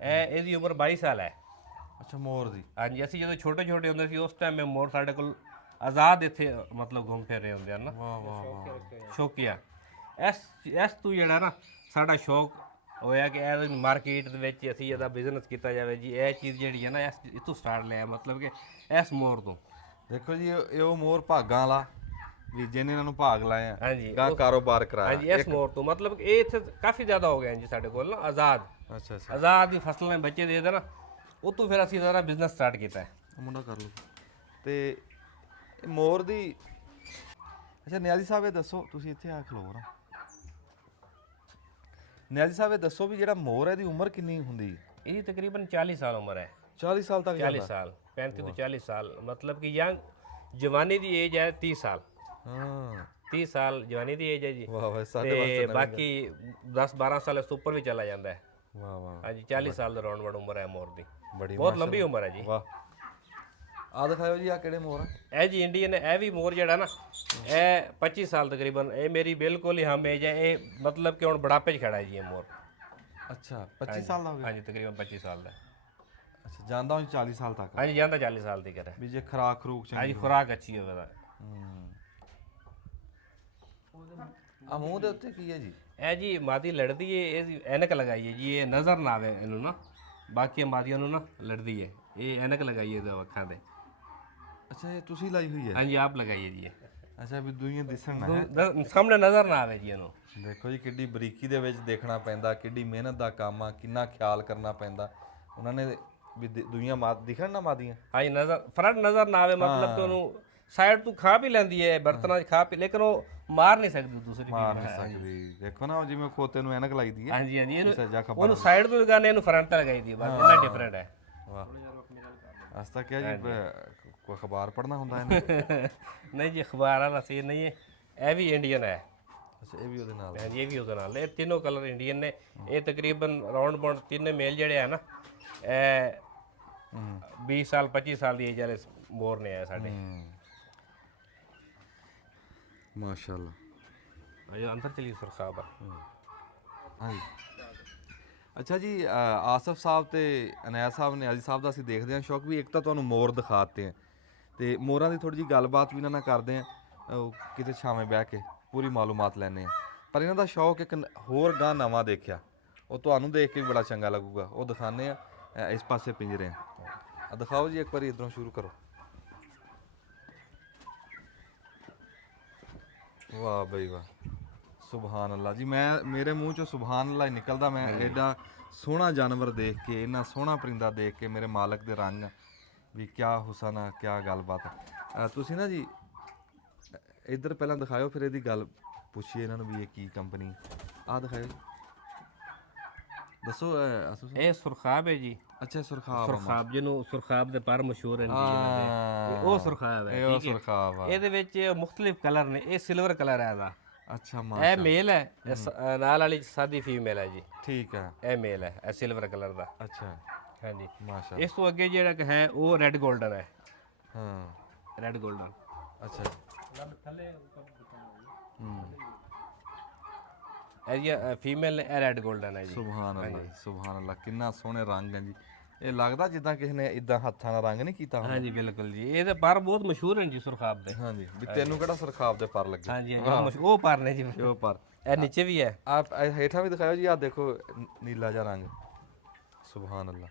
ਹੈ। ਇਹਦੀ ਉਮਰ 22 ਸਾਲ ਹੈ। ਅੱਛਾ ਮੋਰ ਦੀ। ਹਾਂਜੀ, ਅਸੀਂ ਜਦੋਂ ਛੋਟੇ ਛੋਟੇ ਹੁੰਦੇ ਸੀ ਉਸ ਟਾਈਮ ਮੋਰ ਸਾਡੇ ਕੋਲ ਆਜ਼ਾਦ ਇੱਥੇ ਮਤਲਬ ਘੁੰਮ ਫਿਰ ਰਹੇ ਹੁੰਦੇ ਹਨ ਨਾ, ਵਾਹ ਵਾਹ ਵਾਹ। ਸ਼ੌਕੀਆ। ਇਸ ਤੋਂ ਜਿਹੜਾ ਨਾ ਸਾਡਾ ਸ਼ੌਕ ਹੋਇਆ ਕਿ ਇਹ ਮਾਰਕੀਟ ਦੇ ਵਿੱਚ ਅਸੀਂ ਇਹਦਾ ਬਿਜ਼ਨਸ ਕੀਤਾ ਜਾਵੇ ਜੀ। ਇਹ ਚੀਜ਼ ਜਿਹੜੀ ਹੈ ਨਾ ਇੱਥੋਂ ਸਟਾਰਟ ਲਿਆ, ਮਤਲਬ ਕਿ ਇਸ ਮੋਰ ਤੋਂ। ਦੇਖੋ ਜੀ ਇਹ ਉਹ ਮੋਰ ਭਾਗਾਂ ਵਾਲਾ ਵੀ ਜਿਹਨੇ ਇਹਨਾਂ ਨੂੰ ਭਾਗ ਲਾਏ ਆ, ਹਾਂਜੀ ਗਾਂ ਕਾਰੋਬਾਰ ਕਰਾਇਆ। ਹਾਂਜੀ, ਇਸ ਮੋਰ ਤੋਂ ਮਤਲਬ ਕਿ ਇਹ ਇੱਥੇ ਕਾਫੀ ਜ਼ਿਆਦਾ ਹੋ ਗਿਆ ਜੀ ਸਾਡੇ ਕੋਲ ਨਾ ਆਜ਼ਾਦ। ਅੱਛਾ ਅੱਛਾ ਆਜ਼ਾਦ ਦੀ ਫਸਲਾਂ ਦੇ ਬੱਚੇ ਦੇ ਦੇਣਾ, ਉਹ ਤੋਂ ਫਿਰ ਅਸੀਂ ਸਾਰਾ ਬਿਜ਼ਨਸ ਸਟਾਰਟ ਕੀਤਾ ਹੈ। ਉਹ ਮੁੰਡਾ ਕਰ ਲਓ। ਤੇ ਇਹ ਮੋਰ ਦੀ, ਅੱਛਾ ਨਿਆਜ਼ੀ ਸਾਹਿਬ ਇਹ ਦੱਸੋ, ਤੁਸੀਂ ਇੱਥੇ ਆ ਖਲੋ ਨਾ। ਨਿਆਜ਼ੀ ਸਾਹਿਬ ਇਹ ਦੱਸੋ ਵੀ ਜਿਹੜਾ ਮੋਰ ਹੈ ਇਹਦੀ ਉਮਰ ਕਿੰਨੀ ਹੁੰਦੀ? ਇਹਦੀ ਤਕਰੀਬਨ 40 ਸਾਲ ਉਮਰ ਹੈ। 40 ਸਾਲ ਤੱਕ 40 ਸਾਲ 35 ਤੋਂ 40 ਸਾਲ, ਮਤਲਬ ਕਿ ਯੰਗ ਜਵਾਨੀ ਦੀ ਏਜ ਹੈ 30 ਸਾਲ। ਹਾਂ 30 ਸਾਲ ਜਵਾਨੀ ਦੀ ਏਜ ਹੈ ਜੀ। ਵਾਹ ਵਾਹ ਸਾਡੇ ਤੇ ਵਾਸਤੇ ਬਾਕੀ 10-12 ਸਾਲ ਇਸ ਤੋਂ ਉੱਪਰ ਵੀ ਚਲਾ ਜਾਂਦਾ ਹੈ। ਵਾਹ ਵਾਹ ਹਾਂਜੀ, 40 ਸਾਲ ਦਾ ਰਾਉਂਡ ਉਮਰ ਹੈ ਮੋਰ ਦੀ, ਬੜੀ ਬਹੁਤ ਲੰਬੀ ਉਮਰ ਹੈ ਜੀ। ਵਾਹ। ਆ ਦਿਖਾਓ ਜੀ ਆ ਕਿਹੜੇ ਮੋਰ ਆ? ਇਹ ਜੀ ਇੰਡੀਅਨ ਹੈ। ਇਹ ਵੀ ਮੋਰ ਜਿਹੜਾ ਨਾ ਇਹ 25 ਸਾਲ ਤਕਰੀਬਨ, ਇਹ ਮੇਰੀ ਬਿਲਕੁਲ ਹੀ ਹਮ ਏਜ ਹੈ। ਇਹ ਮਤਲਬ ਕਿ ਹੁਣ ਬੁਢਾਪੇ 'ਚ ਖੜਾ ਹੈ ਜੀ ਇਹ ਮੋਰ। ਅੱਛਾ 25 ਸਾਲ ਦਾ ਹੋ ਗਿਆ? ਹਾਂਜੀ, ਤਕਰੀਬਨ 25 ਸਾਲ ਦਾ। ਅੱਛਾ ਜਾਂਦਾ ਹੁਣ 40 ਸਾਲ ਤੱਕ ਹਾਂਜੀ, ਜਾਂਦਾ 40 ਸਾਲ ਦੀ ਕਰੇ। ਵੀ ਜੇ ਖਰਾਕ ਖਰੂਕ ਚੰਗੀ। ਹਾਂਜੀ, ਖੁਰਾਕ ਅੱਛੀ ਹੋਵੇ ਤਾਂ। ਆ ਮੂੰਹ ਦੇ ਉੱਤੇ ਕੀ ਹੈ ਜੀ? ਇਹ ਜੀ ਮਾਦੀ ਲੜਦੀ ਹੈ, ਇਹ ਐਨਕ ਲਗਾਈ ਹੈ ਜੀ, ਇਹ ਨਜ਼ਰ ਨਾ ਆਵੇ ਇਹਨੂੰ ਨਾ, ਬਾਕੀ ਮਾਦੀਆਂ ਨੂੰ ਨਾ ਲੜਦੀ ਹੈ। ਇਹ ਐਨਕ ਲਗਾਈ ਹੈ ਇਹਦੇ ਅੱਖਾਂ ਤੇ। ਅੱਛਾ ਇਹ ਤੁਸੀਂ ਲਾਈ ਹੋਈ ਹੈ? ਹਾਂਜੀ, ਆਪ ਲਗਾਈ ਹੈ ਜੀ ਇਹ। ਅੱਛਾ ਵੀ ਦੁਨੀਆ ਦਿਸਣ ਨਾ ਹੈ। ਸਾਹਮਣੇ ਨਜ਼ਰ ਨਾ ਆਵੇ ਜੀ ਇਹਨੂੰ। ਦੇਖੋ ਜੀ ਕਿੱਡੀ ਬਰੀਕੀ ਦੇ ਵਿੱਚ ਦੇਖਣਾ ਪੈਂਦਾ, ਕਿੱਡੀ ਮਿਹਨਤ ਦਾ ਕੰਮ ਆ, ਕਿੰਨਾ ਖਿਆਲ ਕਰਨਾ ਪੈਂਦਾ ਉਹਨਾਂ ਨੇ ਵੀ ਦੁਨੀਆ ਦਿਖਣ ਨਾ ਮਾਦੀਆਂ। ਹਾਂਜੀ, ਨਜ਼ਰ ਫਰੰਟ ਨਜ਼ਰ ਨਾ ਆਵੇ, ਮਤਲਬ ਕਿ ਉਹਨੂੰ ਸਾਈਡ ਤੋਂ ਖਾ ਵੀ ਲੈਂਦੀ ਹੈ, ਬਰਤਨਾਂ 'ਚ ਖਾ ਪੀ, ਲੇਕਿਨ ਉਹ ਮਾਰ ਨਹੀਂ ਸਕਦੀ ਦੂਸਰੀ ਮਾਰ ਨਹੀਂ ਸਕਦੀ। ਦੇਖੋ ਨਾ ਜਿਵੇਂ ਖੋਤੇ ਨੂੰ ਐਨਕ ਲਾਈ ਦੀ ਹੈ। ਹਾਂਜੀ ਹਾਂਜੀ, ਸੱਜਾ ਖੱਬਾ ਉਹਨੂੰ ਸਾਈਡ ਤੋਂ ਲਗਾਣੇ, ਇਹਨੂੰ ਫਰੰਟ ਤੇ ਲਗਾਈ ਦੀ, ਬਸ ਇੰਨਾ ਡਿਫਰੈਂਟ ਹੈ। ਵਾਹ ਅਸਤਾ ਕਿਹਾ ਜੀ ਕੋਈ ਅਖਬਾਰ ਪੜ੍ਹਨਾ ਹੁੰਦਾ ਇਹਨੇ? ਨਹੀਂ ਜੀ, ਅਖਬਾਰ ਵਾਲਾ ਸੀ ਨਹੀਂ ਹੈ। ਇਹ ਵੀ ਇੰਡੀਅਨ ਹੈ। ਅੱਛਾ ਇਹ ਵੀ ਉਹਦੇ ਨਾਲ? ਹਾਂਜੀ, ਇਹ ਵੀ ਉਹਦੇ ਨਾਲ। ਇਹ ਤਿੰਨੋਂ ਕਲਰ ਇੰਡੀਅਨ ਨੇ। ਇਹ ਤਕਰੀਬਨ ਰਾਉਂਡ ਅਬਾਊਟ ਤਿੰਨੇ ਮੇਲ ਜਿਹੜੇ ਆ ਨਾ, ਇਹ 20 ਸਾਲ 25 ਸਾਲ ਦੀ ਏਜ ਵਾਲੇ ਮੋਰ ਨੇ ਆ ਸਾਡੇ। ਮਾਸ਼ਾਅੱਲਾ। ਅਜੇ ਅੰਦਰ ਚਲੀ ਸੁਰਖਾਬ ਆ। ਹਾਂਜੀ ਅੱਛਾ ਜੀ, ਆਸਫ ਸਾਹਿਬ ਤੇ ਅਨੈਸ ਸਾਹਿਬ ਨੇ ਅਜੀ ਸਾਹਿਬ ਦਾ ਅਸੀਂ ਦੇਖਦੇ ਹਾਂ ਸ਼ੌਕ ਵੀ। ਇੱਕ ਤਾਂ ਤੁਹਾਨੂੰ ਮੋਰ ਦਿਖਾਤੇ ਆ ਤੇ ਮੋਰਾਂ ਦੀ ਥੋੜੀ ਜਿਹੀ ਗੱਲਬਾਤ ਵੀ ਇਹਨਾਂ ਨਾਲ ਕਰਦੇ ਆ, ਕਿਤੇ ਛਾਵੇਂ ਬਹਿ ਕੇ ਪੂਰੀ ਮਾਲੂਮਾਤ ਲੈਣੇ ਆ। ਪਰ ਇਹਨਾਂ ਦਾ ਸ਼ੌਕ ਇੱਕ ਹੋਰ ਗਾਂ ਨਵਾਂ ਦੇਖਿਆ, ਉਹ ਤੁਹਾਨੂੰ ਦੇਖ ਕੇ ਵੀ ਬੜਾ ਚੰਗਾ ਲੱਗੂਗਾ, ਉਹ ਦਿਖਾਣੇ ਆ। ਇਸ ਪਾਸੇ ਪਿੰਜਰੇ ਆ ਦਿਖਾਓ ਜੀ, ਇੱਕ ਵਾਰੀ ਇਧਰੋਂ ਸ਼ੁਰੂ ਕਰੋ। ਵਾਹ ਬਈ ਵਾਹ, ਸੁਭਾਨ ਅੱਲਾ ਜੀ। ਮੇਰੇ ਮੂੰਹ ਚੋਂ ਸੁਭਾਨ ਅੱਲਾ ਹੀ ਨਿਕਲਦਾ। ਮੈਂ ਐਡਾ ਸੋਹਣਾ ਜਾਨਵਰ ਦੇਖ ਕੇ, ਇੰਨਾ ਸੋਹਣਾ ਪਰਿੰਦਾ ਦੇਖ ਕੇ, ਮੇਰੇ ਮਾਲਕ ਦੇ ਰੰਗ ਵੀ ਕਿਆ ਹੁਸਨ ਆ, ਕਿਆ ਗੱਲਬਾਤ ਆ। ਤੁਸੀਂ ਨਾ ਜੀ ਇੱਧਰ ਪਹਿਲਾਂ ਦਿਖਾਓ, ਫਿਰ ਇਹਦੀ ਗੱਲ ਪੁੱਛੀਏ ਇਹਨਾਂ ਨੂੰ ਵੀ ਇਹ ਕੀ ਕੰਪਨੀ। ਆਹ ਦਿਖਾਓ ਦੱਸੋ। ਇਹ ਸੁਰਖਾਬ ਹੈ ਜੀ। ਅੱਛਾ ਸੁਰਖਾਬ। ਸੁਰਖਾਬ ਜਿਹਨੂੰ ਸੁਰਖਾਬ ਦੇ ਪਰ ਮਸ਼ਹੂਰ ਹਨ ਜੀ, ਉਹ ਸੁਰਖਾਬ ਹੈ। ਇਹ ਸੁਰਖਾਬ ਆ। ਇਹਦੇ ਵਿੱਚ ਮੁxtਲਿਫ ਕਲਰ ਨੇ। ਇਹ ਸਿਲਵਰ ਕਲਰ ਹੈ ਇਹਦਾ। ਅੱਛਾ ਇਹ ਮੇਲ ਹੈ, ਨਾਲ ਵਾਲੀ ਸਾਦੀ ਫੀਮੇਲ ਹੈ ਜੀ। ਠੀਕ ਹੈ, ਇਹ ਮੇਲ ਹੈ, ਇਹ ਸਿਲਵਰ ਕਲਰ ਦਾ। ਅੱਛਾ ਹਾਂਜੀ, ਮਾਸ਼ਾ ਇਸ ਤੋਂ ਅੱਗੇ ਜਿਹੜਾ ਕਿ ਹੈ ਉਹ ਰੈੱਡ 골ਡਨ ਹੈ। ਹਾਂ ਰੈੱਡ 골ਡਨ। ਅੱਛਾ ਇਹ ਜੀ ਫੀਮੇਲ ਇਹ ਰੈੱਡ 골ਡਨ ਹੈ ਜੀ। ਸੁਭਾਨ ਅੱਲਾ, ਸੁਭਾਨ ਅੱਲਾ, ਕਿੰਨਾ ਸੋਹਣੇ ਰੰਗ ਹੈ ਜੀ। ਇਹ ਲੱਗਦਾ ਜਿੱਦਾਂ ਕਿਸੇ ਨੇ ਇਦਾਂ ਹੱਥਾਂ ਨਾਲ ਰੰਗ ਨਹੀਂ ਕੀਤਾ ਹੁੰਦਾ। ਹਾਂਜੀ ਬਿਲਕੁਲ ਜੀ, ਇਹਦੇ ਪਰ ਬਹੁਤ ਮਸ਼ਹੂਰ ਹਨ ਜੀ ਸੁਰਖਾਬ ਦੇ। ਹਾਂਜੀ ਵੀ ਤੈਨੂੰ ਕਿਹੜਾ ਸੁਰਖਾਬ ਦੇ ਪਰ ਲੱਗੇ? ਹਾਂਜੀ ਹਾਂਜੀ, ਉਹ ਪਰ ਨੇ ਜੀ। ਉਹ ਪਰ ਇਹ ਨੀਚੇ ਵੀ ਹੈ। ਆਪ ਹੇਠਾਂ ਵੀ ਦਿਖਾਓ ਜੀ। ਆਹ ਦੇਖੋ ਨੀਲਾ ਜਿਹਾ ਰੰਗ, ਸੁਭਾਨ ਅੱਲਾ।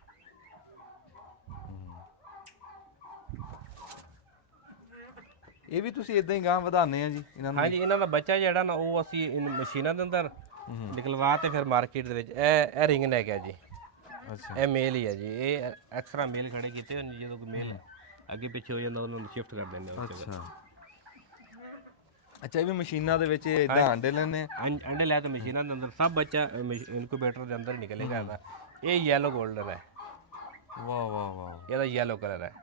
ਇਹ ਵੀ ਤੁਸੀਂ ਇਦਾਂ ਹੀ ਗਾਂ ਵਧਾਉਂਦੇ ਆ ਜੀ ਇਹਨਾਂ ਨੂੰ? ਹਾਂਜੀ, ਇਹਨਾਂ ਦਾ ਬੱਚਾ ਜਿਹੜਾ ਨਾ ਉਹ ਅਸੀਂ ਮਸ਼ੀਨਾਂ ਦੇ ਅੰਦਰ ਨਿਕਲਵਾ ਤੇ ਫਿਰ ਮਾਰਕੀਟ ਦੇ ਵਿੱਚ ਇਹ ਰਿੰਗ ਨੈਕ ਹੈ ਜੀ। ਅੱਛਾ ਇਹ ਮੇਲ ਹੀ ਹੈ ਜੀ। ਇਹ ਐਕਸਟਰਾ ਮੇਲ ਖੜੇ ਕੀਤੇ ਹੋਏ ਨੇ, ਜਦੋਂ ਕੋਈ ਮੇਲ ਅੱਗੇ ਪਿੱਛੇ ਹੋ ਜਾਂਦਾ ਉਹਨਾਂ ਨੂੰ ਸ਼ਿਫਟ ਕਰ ਦਿੰਦੇ ਆ। ਅੱਛਾ ਅੱਛਾ, ਇਹ ਵੀ ਮਸ਼ੀਨਾਂ ਦੇ ਵਿੱਚ ਇਦਾਂ ਅੰਡੇ ਲੈਣੇ? ਅੰਡੇ ਲੈ ਤਾਂ ਮਸ਼ੀਨਾਂ ਦੇ ਅੰਦਰ ਸਭ ਬੱਚਾ ਇਨਕੂਬੇਟਰ ਦੇ ਅੰਦਰ ਹੀ ਨਿਕਲੇਗਾ ਇਹਦਾ। ਇਹ ਯੈਲੋ 골ਡਨ ਹੈ। ਵਾਹ ਵਾਹ ਵਾਹ, ਇਹਦਾ ਯੈਲੋ ਕਲਰ ਹੈ।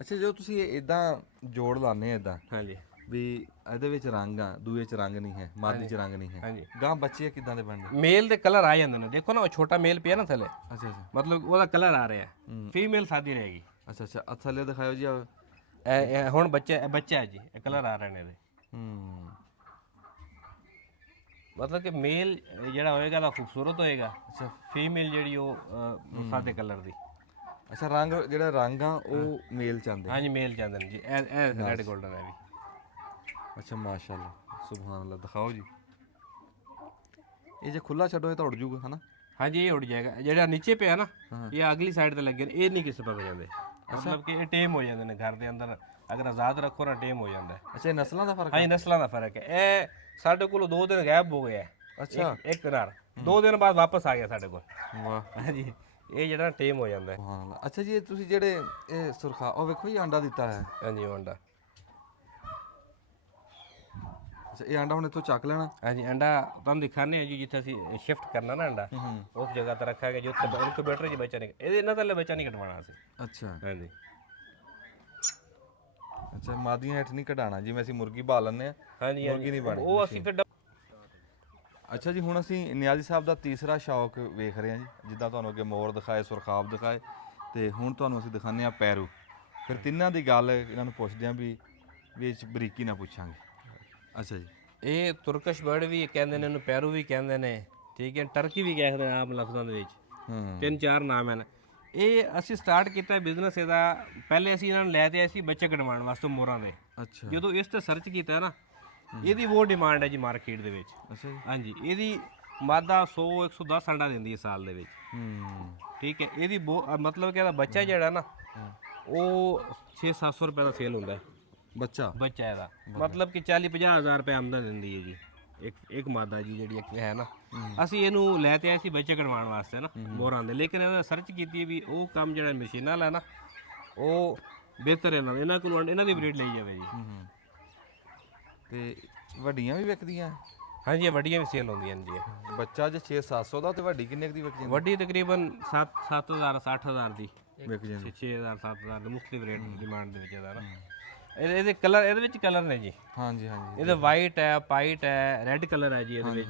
ਅੱਛਾ ਜਦੋਂ ਤੁਸੀਂ ਇਦਾਂ ਜੋੜ ਲਾਉਂਦੇ ਇਦਾਂ ਹਾਂਜੀ, ਵੀ ਇਹਦੇ ਵਿੱਚ ਰੰਗ ਆ, ਦੂਏ ਚ ਰੰਗ ਨਹੀਂ ਹੈ, ਮਾਦੀ ਚ ਰੰਗ ਨਹੀਂ ਹੈ, ਹਾਂਜੀ। ਗਾਂ ਬੱਚੇ ਕਿਦਾਂ ਦੇ ਬਣਦੇ? ਮੇਲ ਦੇ ਕਲਰ ਆ ਜਾਂਦੇ ਨੇ। ਦੇਖੋ ਨਾ ਉਹ ਛੋਟਾ ਮੇਲ ਪਿਆ ਨਾ ਥੱਲੇ, ਅੱਛਾ ਅੱਛਾ ਮਤਲਬ ਉਹਦਾ ਕਲਰ ਆ ਰਿਹਾ। ਫੀਮੇਲ ਸਾਦੀ ਰਹੇਗੀ। ਅੱਛਾ ਅੱਛਾ, ਥੱਲੇ ਦਿਖਾਓ ਜੀ। ਇਹ ਹੁਣ ਬੱਚਾ ਹੈ ਜੀ, ਇਹ ਕਲਰ ਆ ਰਹੇ ਨੇ ਇਹਦੇ। ਮਤਲਬ ਕਿ ਮੇਲ ਜਿਹੜਾ ਹੋਏਗਾ ਤਾਂ ਖੂਬਸੂਰਤ ਹੋਏਗਾ, ਅੱਛਾ ਫੀਮੇਲ ਜਿਹੜੀ ਉਹ ਸਾਦੇ ਕਲਰ ਦੀ। ਅੱਛਾ ਰੰਗ ਜਿਹੜਾ ਰੰਗ ਆ ਉਹ ਮੇਲ ਚਾਹੁੰਦੇ? ਹਾਂਜੀ ਮੇਲ ਚਾਹੁੰਦੇ ਨੇ ਜੀ। ਇਹ ਰੈਡ 골ਡਨ ਹੈ ਵੀ। ਅੱਛਾ ਮਾਸ਼ਾਅੱਲਾ ਸੁਭਾਨ ਅੱਲਾ। ਦਿਖਾਓ ਜੀ, ਇਹ ਜੇ ਖੁੱਲਾ ਛੱਡੋ ਇਹ ਤਾਂ ਉੜ ਜੂਗਾ ਹਨਾ? ਹਾਂਜੀ ਇਹ ਉੜ ਜਾਏਗਾ। ਜਿਹੜਾ ਨੀਚੇ ਪਿਆ ਨਾ ਇਹ ਅਗਲੀ ਸਾਈਡ ਤੇ ਲੱਗੇ ਨੇ, ਇਹ ਨਹੀਂ ਕਿਸੇ ਪਾਸੇ ਜਾਂਦੇ। ਮਤਲਬ ਕਿ ਇਹ ਟੇਮ ਹੋ ਜਾਂਦੇ ਨੇ ਘਰ ਦੇ ਅੰਦਰ, ਅਗਰ ਆਜ਼ਾਦ ਰੱਖੋ ਨਾ ਟੇਮ ਹੋ ਜਾਂਦਾ। ਅੱਛਾ ਇਹ ਨਸਲਾਂ ਦਾ ਫਰਕ? ਹਾਂਜੀ ਨਸਲਾਂ ਦਾ ਫਰਕ ਹੈ। ਇਹ ਸਾਡੇ ਕੋਲ 2 ਦਿਨ ਗਾਇਬ ਹੋ ਗਿਆ। ਅੱਛਾ ਇੱਕ ਨਾਲ 2 ਦਿਨ ਬਾਅਦ ਵਾਪਸ ਆ ਗਿਆ ਸਾਡੇ ਕੋਲ। ਵਾਹ ਹਾਂਜੀ ਇਹ ਜਿਹੜਾ ਟੇਮ ਹੋ ਜਾਂਦਾ ਹੈ। ਸੁਭਾਨ ਅੱਲਾ। ਅੱਛਾ ਜੀ ਇਹ ਤੁਸੀਂ ਜਿਹੜੇ ਇਹ ਸੁਰਖਾ ਉਹ ਵੇਖੋ ਜੀ ਆਂਡਾ ਦਿੱਤਾ ਹੈ। ਹਾਂਜੀ ਉਹ ਅੰਡਾ। ਅੱਛਾ ਇਹ ਆਂਡਾ ਹੁਣ ਇੱਥੋਂ ਚੱਕ ਲੈਣਾ? ਹਾਂਜੀ ਅੰਡਾ ਤੁਹਾਨੂੰ ਦਿਖਾਣੇ ਆ ਜੀ, ਜਿੱਥੇ ਅਸੀਂ ਸ਼ਿਫਟ ਕਰਨਾ ਨਾ ਅੰਡਾ ਉਸ ਜਗ੍ਹਾ ਤੇ ਰੱਖਾਂਗੇ ਜਿੱਥੇ ਇਨਕੂਬੇਟਰ 'ਚ ਬੱਚਾ ਨਹੀਂ, ਇਹਦੇ ਇਹਨਾਂ ਥੱਲੇ ਬੱਚਾ ਨਹੀਂ ਕਟਵਾਉਣਾ ਅਸੀਂ। ਅੱਛਾ ਹਾਂਜੀ ਅੱਛਾ ਮਾਦੀਆਂ ਹੇਠ ਨਹੀਂ ਕਢਾਣਾ, ਜਿਵੇਂ ਅਸੀਂ ਮੁਰਗੀ ਪਾ ਲੈਂਦੇ ਆ ਹਾਂਜੀ ਮੁਰਗੀ ਨਹੀਂ ਬਣੀ। ਉਹ ਅਸੀਂ ਫਿਰ ਅੱਛਾ ਜੀ ਹੁਣ ਅਸੀਂ ਨਿਆਜ਼ੀ ਸਾਹਿਬ ਦਾ ਤੀਸਰਾ ਸ਼ੌਕ ਵੇਖ ਰਹੇ ਹਾਂ ਜੀ, ਜਿੱਦਾਂ ਤੁਹਾਨੂੰ ਅੱਗੇ ਮੋਰ ਦਿਖਾਏ, ਸੁਰਖਾਬ ਦਿਖਾਏ, ਤੇ ਹੁਣ ਤੁਹਾਨੂੰ ਅਸੀਂ ਦਿਖਾਉਂਦੇ ਆ ਪੈਰੂ। ਫਿਰ ਤਿੰਨਾਂ ਦੀ ਗੱਲ ਇਹਨਾਂ ਨੂੰ ਪੁੱਛਦੇ ਹਾਂ ਵੀ ਇਹ 'ਚ ਬਰੀਕੀ ਨਾਲ ਪੁੱਛਾਂਗੇ। ਅੱਛਾ ਜੀ ਇਹ ਤੁਰਕਸ਼ ਬਰਡ ਵੀ ਕਹਿੰਦੇ ਨੇ, ਇਹਨੂੰ ਪੈਰੂ ਵੀ ਕਹਿੰਦੇ ਨੇ, ਠੀਕ ਹੈ, ਟਰਕੀ ਵੀ ਕਹਿੰਦੇ ਨੇ ਆਮ ਲਫ਼ਜ਼ਾਂ ਦੇ ਵਿੱਚ। 3-4 ਨਾਮ ਹਨ। ਇਹ ਅਸੀਂ ਸਟਾਰਟ ਕੀਤਾ ਬਿਜ਼ਨਸ ਇਹਦਾ, ਪਹਿਲੇ ਅਸੀਂ ਇਹਨਾਂ ਨੂੰ ਲੈ ਤੇ ਆਏ ਸੀ ਬੱਚੇ ਕਢਵਾਉਣ ਵਾਸਤੇ ਮੋਰਾਂ ਦੇ। ਅੱਛਾ ਜਦੋਂ ਇਸ ਤੇ ਸਰਚ ਕੀਤਾ ਨਾ ਇਹਦੀ ਬਹੁਤ ਡਿਮਾਂਡ ਹੈ ਜੀ ਮਾਰਕੀਟ ਦੇ ਵਿੱਚ। ਅੱਛਾ ਜੀ ਹਾਂਜੀ ਇਹਦੀ ਮਾਦਾ 100-110 ਅੰਡਾ ਦਿੰਦੀ ਹੈ ਸਾਲ ਦੇ ਵਿੱਚ। ਠੀਕ ਹੈ ਇਹਦੀ ਮਤਲਬ ਕਿ ਇਹਦਾ ਬੱਚਾ ਜਿਹੜਾ ਨਾ ਉਹ 600-700 ਰੁਪਏ ਦਾ ਸੇਲ ਹੁੰਦਾ ਹੈ ਬੱਚਾ ਇਹਦਾ। ਮਤਲਬ ਕਿ 40-50 ਹਜ਼ਾਰ ਰੁਪਏ ਆਮਦਨ ਦਿੰਦੀ ਹੈ ਜੀ ਇੱਕ ਮਾਦਾ ਜੀ ਜਿਹੜੀ ਇੱਕ ਹੈ ਨਾ। ਅਸੀਂ ਇਹਨੂੰ ਲੈ ਤੇ ਆਏ ਸੀ ਬੱਚੇ ਕਢਵਾਉਣ ਵਾਸਤੇ ਨਾ ਮੋਰਾਂ ਦੇ, ਲੇਕਿਨ ਇਹਦਾ ਸਰਚ ਕੀਤੀ ਵੀ ਉਹ ਕੰਮ ਜਿਹੜਾ ਮਸ਼ੀਨਾਂ ਵਾਲਾ ਨਾ ਉਹ ਬਿਹਤਰ ਹੈ। ਇਹਨਾਂ ਕੋਲ ਇਹਨਾਂ ਦੀ ਬਰੀਡ ਲਈ ਜਾਵੇ ਜੀ। ਤੇ ਵੱਡੀਆਂ ਵੀ ਵਿਕਦੀਆਂ? ਹਾਂਜੀ ਇਹ ਵੱਡੀਆਂ ਵੀ ਸੇਲ ਹੁੰਦੀਆਂ ਨੇ ਜੀ। ਬੱਚਾ ਜੇ 6-700 ਦਾ ਤੇ ਵੱਡੀ ਕਿੰਨੇ ਦੀ ਵਿਕ ਜਾਂਦੀ? ਵੱਡੀ ਤਕਰੀਬਨ 7,000 60,000 ਦੀ ਵਿਕ ਜਾਂਦੀ। 6,000-7,000 ਦੇ ਮੁxtਲਿਫ ਰੇਟ ਡਿਮਾਂਡ ਦੇ ਵਿੱਚ ਇਹਦਾ ਨਾ। ਇਹਦੇ ਕਲਰ, ਇਹਦੇ ਵਿੱਚ ਕਲਰ ਨੇ ਜੀ। ਹਾਂਜੀ ਹਾਂਜੀ ਇਹਦੇ ਵਾਈਟ ਹੈ, ਪਾਈਟ ਹੈ, ਰੈੱਡ ਕਲਰ ਹੈ ਜੀ ਇਹਦੇ ਵਿੱਚ।